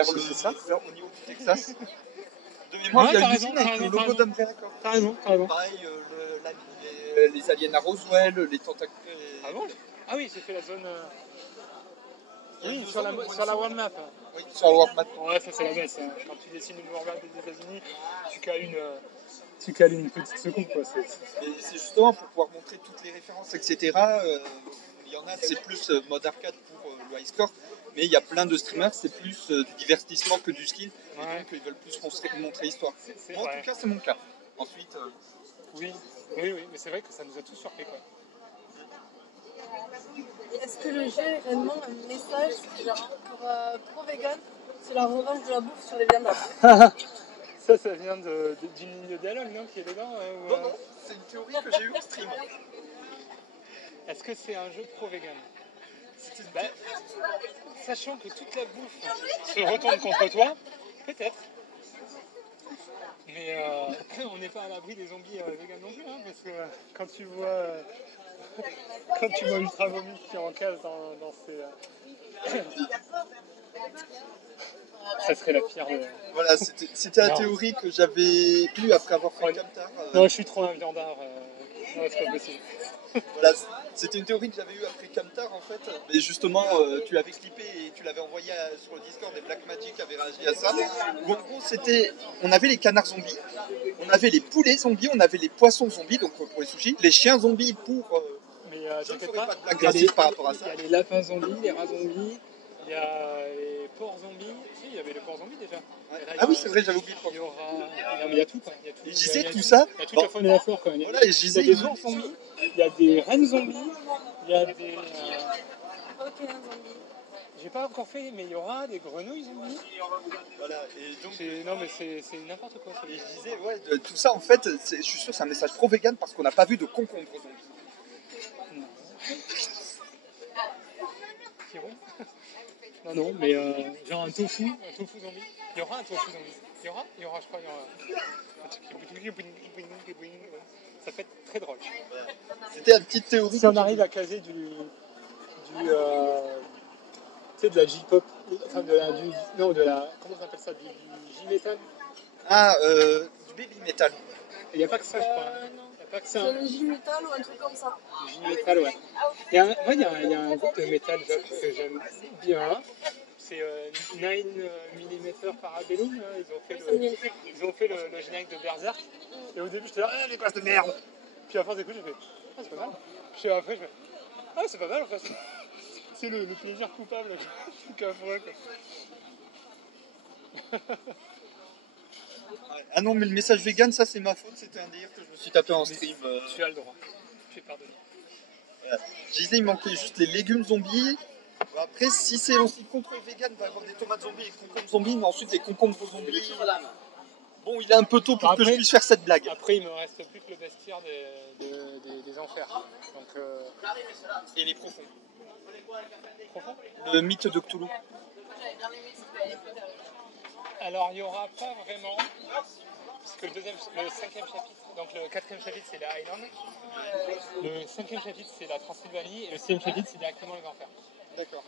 au niveau du Texas. De mémoire, il y a une usine avec le logo d'Umbrella Corp. T'as raison. Pareil, les aliens à Roswell, les tentacules. Ah bon? Ah oui, j'ai fait la zone... il y a Oui, 2 sur ans, la, au mois de sur la septembre. world map. Oui, sur la World Map. Ouais, ça c'est la baisse. Hein. Quand tu dessines une world map des États-Unis, tu cales une petite seconde. Quoi. Et c'est justement pour pouvoir montrer toutes les références, etc. Il y en a, c'est plus mode arcade pour le high score, mais il y a plein de streamers, c'est plus du divertissement que du skill, et Ouais. donc ils veulent plus montrer l'histoire. Moi, en ouais. tout cas, c'est mon cas. Ensuite, Oui, mais c'est vrai que ça nous a tous surpris. Quoi. Et est-ce que le jeu est réellement un message genre, pour pro-vegan sur la revanche de la bouffe sur les viandards? Ça vient d'une ligne de dialogue, non, qui est dedans non, non, c'est une théorie que j'ai eue en stream. Est-ce que c'est un jeu pro-vegan? Bah, sachant que toute la bouffe se retourne contre toi, peut-être. Mais on n'est pas à l'abri des zombies vegan non plus, hein, parce que quand tu vois Ultra Vomit qui encase dans ces... ça serait la pire de... Voilà, c'était la Non. théorie que j'avais eue après avoir fait Ouais. Camtar. Non, je suis trop un viandard. Non, c'est pas possible. Voilà, c'était une théorie que j'avais eue après Camtar en fait. Mais justement, tu l'avais clippé et tu l'avais envoyé sur le Discord et Black Magic avait réagi à ça. Où en gros, on avait les canards zombies, on avait les poulets zombies, on avait les poissons zombies, donc pour les sushis, les chiens zombies pour. Mais je ne t'inquiète ferai pas, pas de blague raciste par rapport à il y ça. a les lapins zombies, les rats zombies, il y a les porcs zombies. Si, il y avait les porcs zombies déjà. Ouais. Là, Ah oui, c'est vrai, j'avais oublié de il y penser. aura... Non, mais il y a tout, quoi. Il y a tout. Et je disais Il y a tout ça. Il y a toute Bon, la faune et la flore, quoi. voilà, et je Il y disais. a des ours zombies, il y a des rennes zombies, il y a des... Ok, un zombie. J'ai pas encore fait, mais il y aura des grenouilles zombies. Voilà, et donc. Non, mais c'est n'importe quoi. Et je disais, ouais, tout ça en fait, je suis sûr, c'est un message pro-vegan parce qu'on n'a pas vu de concombre zombies. Non. Kiro. Non, mais genre un tofu zombie. Il y aura un tofu zombie. Il y aura, je crois, il y aura un truc qui... Ça peut être très drôle. C'était la petite théorie. Si on arrive à caser tu sais, de la J-pop, enfin non, de la, comment on appelle ça, du J-metal. Ah, du baby metal. Il n'y a pas que ça, je crois. Non. Il n'y a pas que ça. C'est le J-metal ou un truc comme ça. Du J-metal, ouais. Il y a un groupe de métal que j'aime bien. C'est 9 mm Parabellum. Là. Ils ont fait le générique de Berserk. Et au début, j'étais là, mais quoi cette merde. Puis à force d'écouter, j'ai fait, ah, c'est pas mal. Puis après, je fais, ah, c'est pas mal en fait. C'est le plaisir coupable. Je suis affreux, quoi. Ah non, mais le message vegan, ça c'est ma faute, c'était un délire que je me suis tapé en stream. Tu as le droit. Tu es pardonné. Voilà. Je disais, il manquait juste les légumes zombies. Bon, après, si c'est aussi contre les véganes, il va y avoir des tomates zombies et concombres zombies, mais ensuite des concombres zombies. Bon, il est un peu tôt pour que je puisse faire cette blague. Après, il me reste plus que le bestiaire des enfers. Donc, Et les profonds. profond. Le mythe de Cthulhu. Alors, il n'y aura pas vraiment, puisque le 5e chapitre, donc le 4e chapitre c'est la Highland, le 5e chapitre c'est la Transylvanie, et le 6e chapitre c'est directement les enfers. D'accord.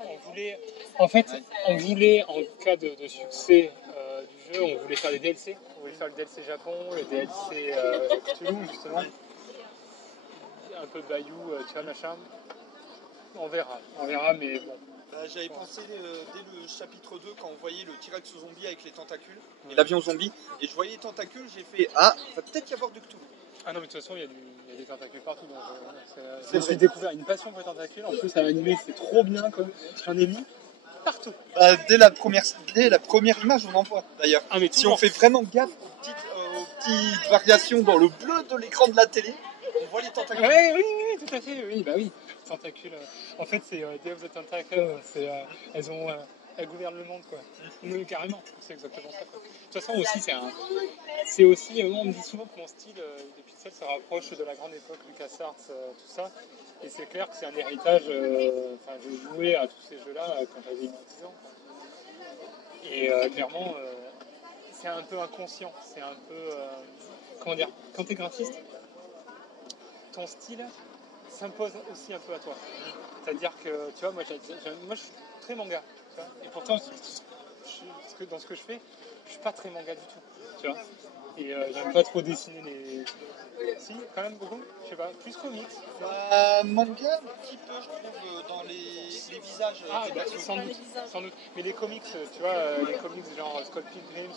En voulait, en cas de succès du jeu, on voulait faire des DLC. On voulait faire le DLC Japon, le DLC Cthulhu, justement. Un peu Bayou, tu vois, machin. On verra, mais bon. J'avais pensé dès le chapitre 2 quand on voyait le T-Rex zombie avec les tentacules et l'avion zombie, et je voyais les tentacules, j'ai fait ah, va peut-être y avoir du Cthulhu. Ah non, mais de toute façon, il y a des tentacules partout. Donc, je me suis découvert une passion pour les tentacules. En plus, à l'animé, c'est trop bien. J'en ai mis partout. Dès la première image, on en voit d'ailleurs. Ah, mais si on fait vraiment gaffe aux petites variations dans le bleu de l'écran de la télé, on voit les tentacules. Oui, tout à fait. Oui, bah oui. Tentacules. En fait, c'est Day of the Tentacle. Elles gouvernent le monde, quoi. Oui, carrément. C'est exactement ça. Quoi. De toute façon, aussi, c'est aussi. On me dit souvent que mon style des pixels se rapproche de la grande époque LucasArts, tout ça. Et c'est clair que c'est un héritage. J'ai joué à tous ces jeux-là quand j'avais 10 ans. Quoi. Et clairement, c'est un peu inconscient. C'est un peu. Comment dire ? Quand t'es graphiste, ton style s'impose aussi un peu à toi. C'est-à-dire que, tu vois, moi je suis très manga. Et pourtant, dans ce que je fais, je suis pas très manga du tout. Tu vois. Et j'aime pas trop dessiner les... Si, quand même beaucoup, je sais pas, plus comics. Manga, un petit peu, je trouve, dans les visages Ah, des bah, persos. sans doute. Mais les comics, tu vois, les comics genre Scott Pilgrim,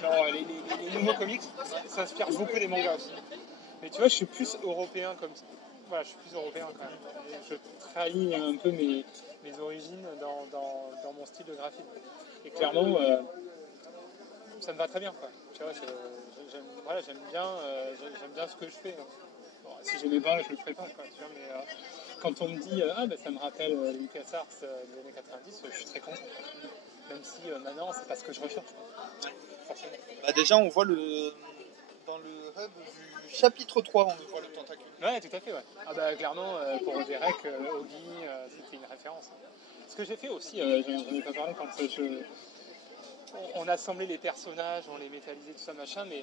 genre les nouveaux comics, s'inspirent beaucoup des mangas aussi. Mais tu vois, je suis plus européen comme ça. Voilà, je suis plus européen quand même. Je trahis un peu mes origines dans mon style de graphisme. Et clairement, ça me va très bien, quoi. Tu vois, j'aime bien ce que je fais. Bon, si j'aimais pas, je le ferais pas, quoi. Tu vois, mais quand on me dit ça me rappelle LucasArts des années 90, je suis très content. Même si maintenant, c'est pas ce que je recherche, forcément. Bah, déjà, on voit dans le hub du chapitre 3, on le voit le tentacule. Ouais, tout à fait, ouais. Ah bah clairement, pour Derek, Oggy, c'était une référence. Ce que j'ai fait aussi, j'en ai pas parlé quand on assemblait les personnages, on les métallisait, tout ça, machin, mais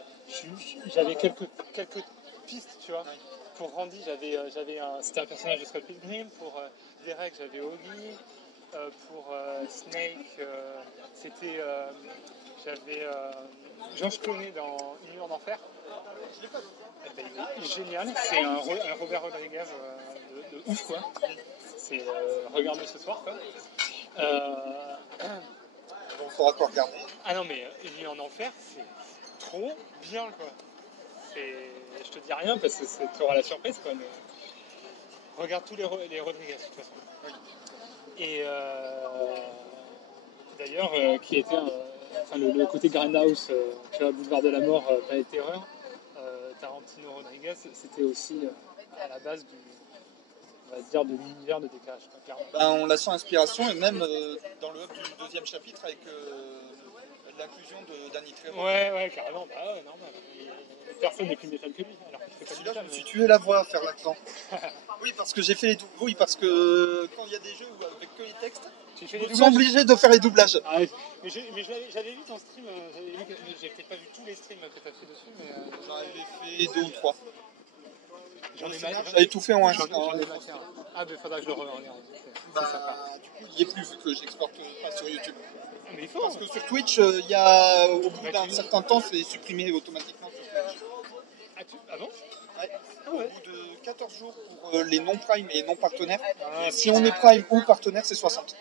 j'avais quelques pistes, tu vois. Pour Randy, c'était un personnage de Scott Pilgrim. Pour Derek, j'avais Oggy. Pour Snake, j'avais Georges Clooney dans Une nuit en enfer. Il est génial, c'est un Robert Rodriguez de ouf, quoi. C'est regarde-le ce soir, quoi. On saura quoi regarder. Ah non, mais Une nuit en enfer, c'est trop bien, quoi. Je te dis rien parce que tu auras la surprise, quoi. Mais regarde tous les Rodriguez, de toute façon. Oui. Et d'ailleurs, qui était le côté Grindhouse, tu vois, Boulevard de la Mort, Planète Terreur, Tarantino Rodriguez, c'était aussi à la base on va dire, de l'univers de Décalage, clairement. Ben, on la sent inspiration, et même dans le hub du deuxième chapitre avec l'inclusion de Danny Trejo. Ouais, carrément, bah ouais, normal. Personne n'est plus métal que lui, alors qu'il fait pas Celui-là, métal, je me suis tué la voix à faire l'accent. Oui, parce que j'ai fait les doublages. Oui, parce que quand il y a des jeux avec que les textes, ils sont obligés de faire les doublages. Ah, mais j'avais vu ton stream, j'ai peut-être pas vu tous les streams que tu as fait dessus, mais j'en avais fait 2 ou 3. J'avais tout fait en un. Ah, mais faudra que je le regarde. C'est sympa. Du coup, il n'y est plus vu que j'exporte pas sur YouTube. Mais il faut. Parce que sur Twitch, il y a, au bout d'un certain temps, c'est supprimé automatiquement sur Twitch. Ah bon? Ouais. Au bout de 14 jours pour les non-prime et non-partenaires. Si on est prime ou partenaire, c'est 60.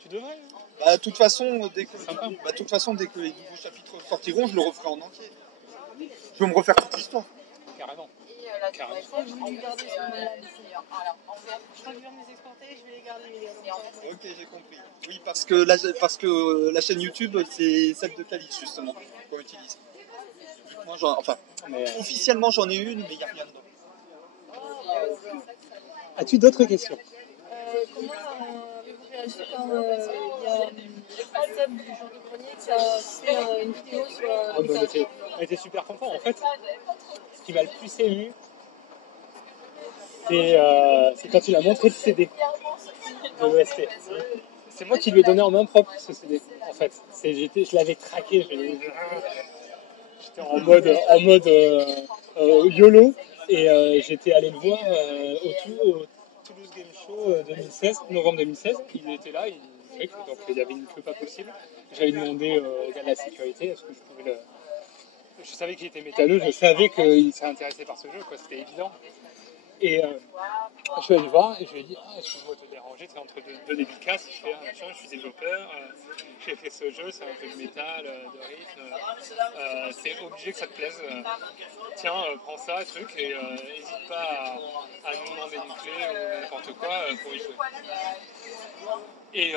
Tu devrais. De toute façon, dès que les nouveaux chapitres sortiront, je le referai en entier. Je vais me refaire toute l'histoire. Carrément. Je crois que je vais les garder sur mon lab. Je crois que je vais me les exporter et je vais les garder. Ok, j'ai compris. Oui, parce que la chaîne YouTube, c'est celle de Calix, justement, qu'on utilise. Moi, officiellement, j'en ai une, mais il n'y a rien dedans. As-tu d'autres questions? Comment avez-vous réagi quand il y a Seb du jour du grenier qui a fait une vidéo sur on était super contents. En fait, ce qui m'a le plus ému, c'est quand il a montré le CD de l'OST. C'est moi qui lui ai donné en main propre ce CD, en fait. Je l'avais traqué, j'étais en mode YOLO, et j'étais allé le voir au Toulouse Game Show 2016, novembre 2016. Il était là, donc il y avait une queue pas possible. J'avais demandé au gars de la sécurité est-ce que je pouvais le... Je savais qu'il était métalleux, je savais qu'il serait intéressé par ce jeu, quoi, c'était évident. Et je suis allé le voir et je lui ai dit excuse-moi de te déranger, tu es entre deux dédicaces. Je suis développeur, j'ai fait ce jeu, c'est un peu de métal, de rythme, c'est obligé que ça te plaise. Tiens, prends ça, truc, et n'hésite pas à nous demander une clé ou n'importe quoi pour y jouer. Et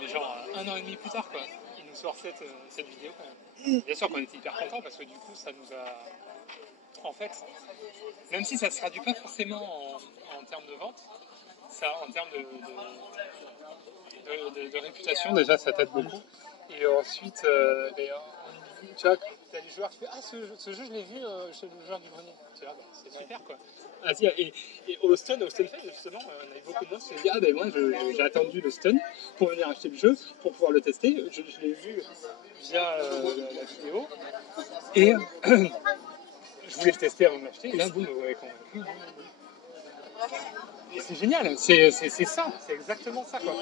mais genre 1 an et demi plus tard, quoi, il nous sort cette vidéo quand même. Bien sûr qu'on était hyper contents parce que du coup ça nous a... En fait, même si ça ne se traduit pas forcément en termes de vente, ça, en termes de réputation, déjà, ça t'aide beaucoup. Et ensuite, tu vois, tu as des joueurs qui font ce jeu, je l'ai vu chez le joueur du grenier. Tu vois, c'est super, quoi. Et au Stunfest, justement, on avait beaucoup de monde qui se dit moi, j'ai attendu le Stun pour venir acheter le jeu, pour pouvoir le tester. Je l'ai vu via la vidéo. Et... je voulais le tester avant de l'acheter, et là, boum, vous m'avez convaincu. Et c'est génial, c'est ça, c'est exactement ça quoi.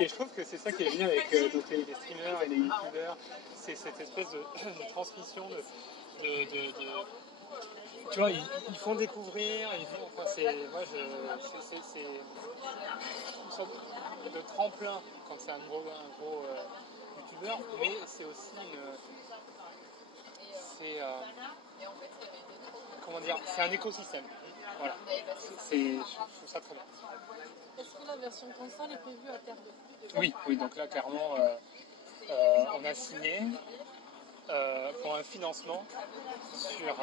Et je trouve que c'est ça qui est génial avec donc les streamers et les youtubeurs, c'est cette espèce de transmission tu vois, ils font découvrir, enfin c'est une sorte de tremplin quand c'est un gros youtubeur, mais c'est aussi c'est comment dire, c'est un écosystème. Voilà, je trouve ça très bien. Est-ce que la version console est prévue à terme? Oui, donc là clairement on a signé pour un financement sur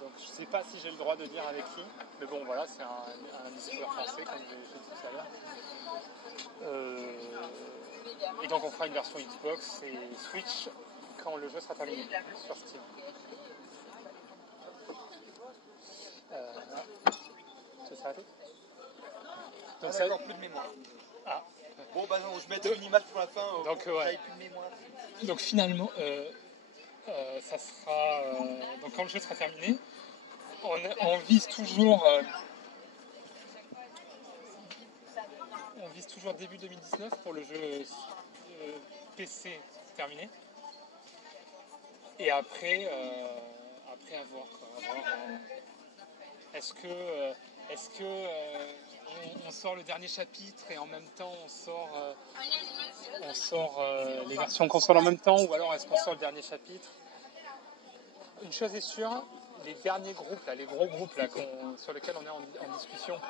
donc je sais pas si j'ai le droit de dire avec qui, mais bon voilà, c'est un distributeur français comme j'ai dit tout à l'heure. Et donc on fera une version Xbox et Switch quand le jeu sera terminé sur Steam. Ça s'est arrêté. Donc ça encore plus de mémoire. Ah. Bon bah non, je mets une image pour la fin. Donc j'avais plus de mémoire. Donc finalement, ça sera donc quand le jeu sera terminé, on vise toujours début 2019 pour le jeu PC terminé. Et après à voir quoi. Est-ce que on sort le dernier chapitre et en même temps on sort les versions console en même temps, ou alors est-ce qu'on sort le dernier chapitre? Une chose est sûre, les derniers groupes, là, les gros groupes là, sur lesquels on est en discussion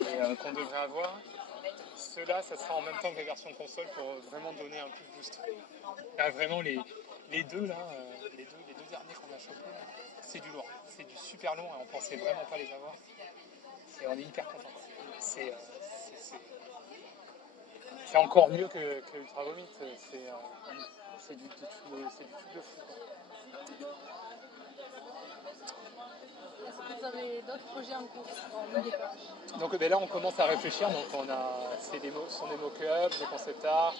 et qu'on devrait avoir, ceux-là, ça sera en même temps que les versions console pour vraiment donner un coup de boost. Là, vraiment, les deux là, les deux derniers qu'on a chopés, c'est du lourd, c'est du super long et on pensait vraiment pas les avoir. Et on est hyper content. C'est encore mieux que Ultra Vomit. C'est du truc de fou. Est-ce que vous avez d'autres projets en cours en décollage? Donc là on commence à réfléchir, donc ce sont des mock-ups, des concept art,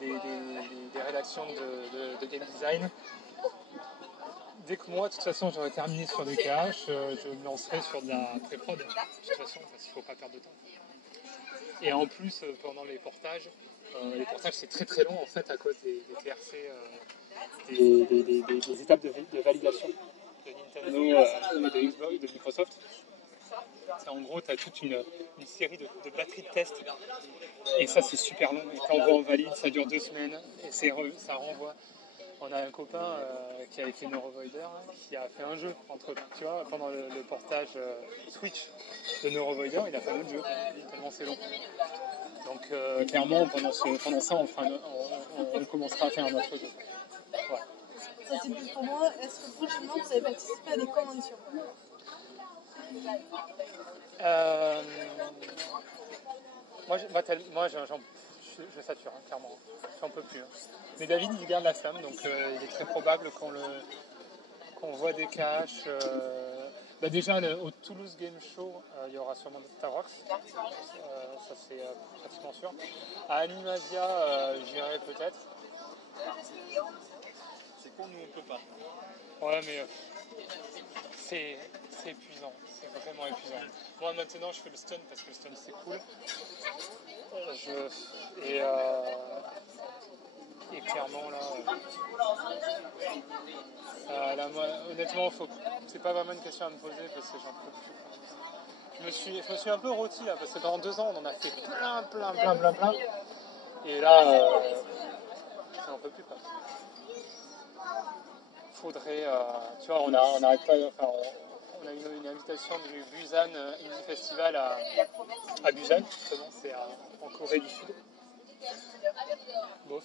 des rédactions de game design. Dès que moi de toute façon j'aurai terminé sur des caches, je me lancerai sur de la pré-prod de toute façon parce qu'il ne faut pas perdre de temps. Et en plus pendant les portages c'est très très long en fait à cause des TRC, des étapes de validation de Nintendo, de Xbox, de Microsoft. En gros, tu as toute une série de batteries de tests. Et ça, c'est super long. Et quand on en valide, ça dure 2 semaines. Et ça renvoie. On a un copain qui avait fait Neurovoider, qui a fait un jeu tu vois, pendant le portage Switch de Neurovoider, il a fait un autre jeu, tellement c'est long. Donc clairement, pendant ça, on commencera à faire un autre jeu. Voilà. Ça c'est plus pour moi. Est-ce que prochainement vous avez participé à des conventions? Moi, je sature, hein, clairement. J'en peux plus. Hein. Mais David, il garde la flamme, donc il est très probable qu'on voit des caches. Déjà, au Toulouse Game Show, il y aura sûrement des Star Wars. Ça, c'est pratiquement sûr. À Animasia, j'irai peut-être. C'est con, nous, on peut pas. Ouais, mais c'est épuisant. C'est vraiment épuisant. Moi, maintenant, je fais le stun parce que le stun, c'est cool. Et clairement, là moi, honnêtement, c'est pas vraiment une question à me poser parce que j'en peux plus. Je me suis un peu rôti là parce que pendant 2 ans, on en a fait plein. Et là, j'en peux plus. Quoi. Faudrait, tu vois, on n'arrête pas. Enfin, on a une invitation du Busan Indie Festival à Busan, justement, c'est en Corée du Sud. Bof.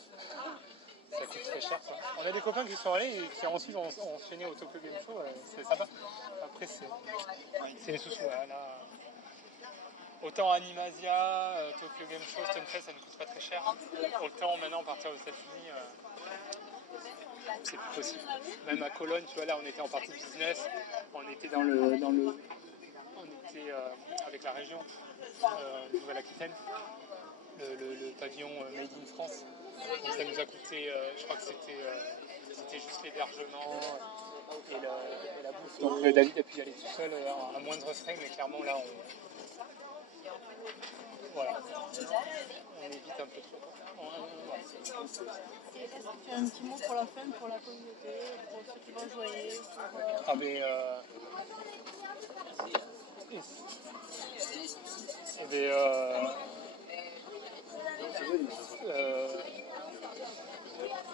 Ça coûte très cher ça. On a des copains qui sont allés et qui ensuite ont enchaîné au Tokyo Game Show, c'est sympa. Après c'est les sous-sous. Là, autant Animasia, Tokyo Game Show, Stunfest, ça ne coûte pas très cher. Autant maintenant partir aux États-Unis, c'est plus possible. Même à Cologne, tu vois là on était en partie business, on était avec la région Nouvelle-Aquitaine, le pavillon Made in France. Donc ça nous a coûté, je crois que c'était juste l'hébergement et la bouffe. Donc David a pu y aller tout seul à moindre frais, mais clairement là Voilà. On évite un peu trop. Ouais. Et est-ce que tu as un petit mot pour la fin, pour la communauté, pour ceux qui vont jouer, pour... Ah mais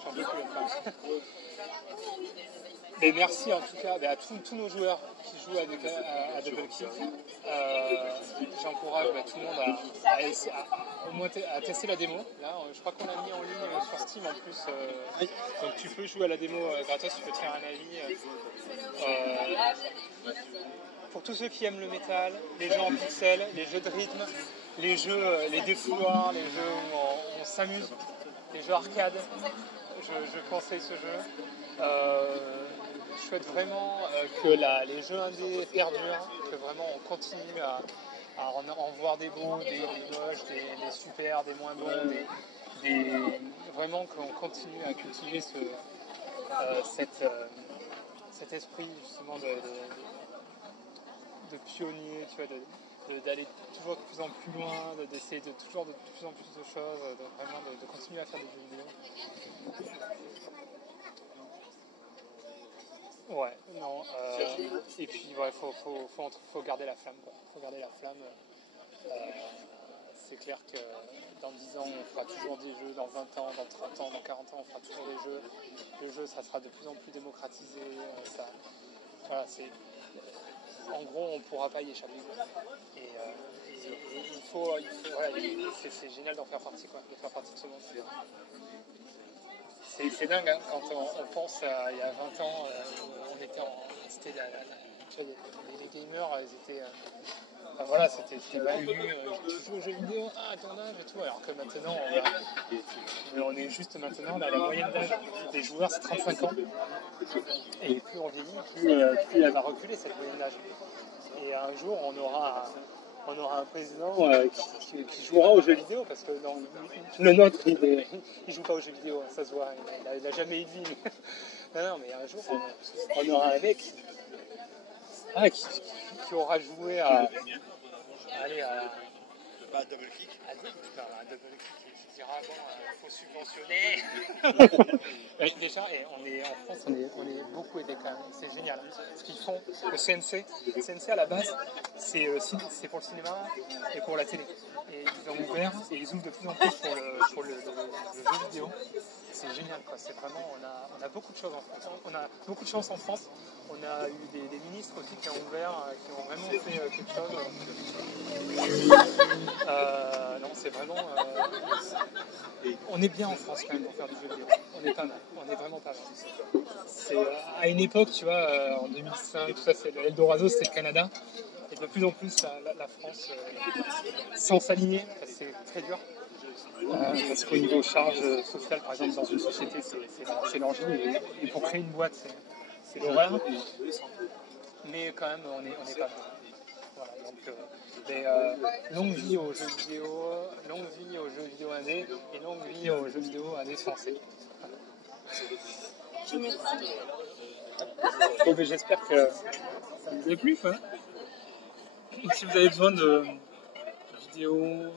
j'en peux plus même. Mais merci en tout cas à tous nos joueurs qui jouent à Double Kick. J'encourage tout le monde au moins à tester la démo. Là, je crois qu'on l'a mis en ligne sur Steam en plus. Donc tu peux jouer à la démo gratos, tu peux te faire un avis. Pour tous ceux qui aiment le métal, les jeux en pixels, les jeux de rythme, les jeux, les défouloirs, les jeux où on s'amuse, les jeux arcade, je conseille ce jeu. Je souhaite vraiment que les jeux indés perdurent, que vraiment on continue à en voir des beaux, des moches, des super, des moins bons, vraiment qu'on continue à cultiver cet esprit justement de pionnier, tu vois, d'aller toujours de plus en plus loin, d'essayer toujours de plus en plus de choses, de continuer à faire des jeux vidéo. Ouais, non. Et puis, ouais, faut garder la flamme, quoi. Faut garder la flamme. C'est clair que dans 10 ans, on fera toujours des jeux, dans 20 ans, dans 30 ans, dans 40 ans, on fera toujours des jeux. Le jeu, ça sera de plus en plus démocratisé. Voilà, en gros, on ne pourra pas y échapper. Et il faut voilà, c'est génial d'en faire partie, quoi, de faire partie de ce monde. C'est dingue, hein, quand on pense à il y a 20 ans, on était c'était les gamers, ils étaient... voilà, c'était pas lu, tu joues aux jeux vidéo, ton âge et tout, alors que maintenant, on est juste maintenant, la moyenne d'âge des joueurs, c'est 35 ans. Et plus on vieillit, plus elle va reculer, cette moyenne d'âge. Et un jour, on aura un président qui jouera aux jeux vidéo, parce que le nôtre, il joue pas aux jeux vidéo, ça se voit, il a jamais eu de vie. Non, mais un jour, on aura un mec qui aura joué à Double Kick. À Double Kick, il dira faut subventionner. Déjà, en France, on est beaucoup aidés quand même. C'est génial. Ce qu'ils font, le CNC à la base, c'est pour le cinéma et pour la télé. Et ils ont ouvert et ils ouvrent de plus en plus pour le jeu vidéo. C'est génial, quoi. C'est vraiment, on a beaucoup de choses en France. On a beaucoup de chance en France. On a eu des ministres aussi qui ont ouvert, qui ont vraiment fait quelque chose. Non, c'est vraiment... on est bien en France quand même pour faire du jeu vidéo. On est pas mal. On est vraiment pas mal. C'est, à une époque, tu vois, en 2005, tout ça, c'est l'Eldorado, c'était le Canada. Et de plus en plus, la France, sans s'aligner, c'est très dur. Parce qu'au niveau charge sociale, par exemple, dans une société, c'est l'enjeu. Et pour créer une boîte, c'est l'horreur. Mais quand même, on est pas mal. Voilà, donc, longue vie aux jeux vidéo, longue vie aux jeux vidéo indés et longue vie aux jeux vidéo indés français. Bon, j'espère que ça vous a plu, quoi. Si vous avez besoin de vidéos,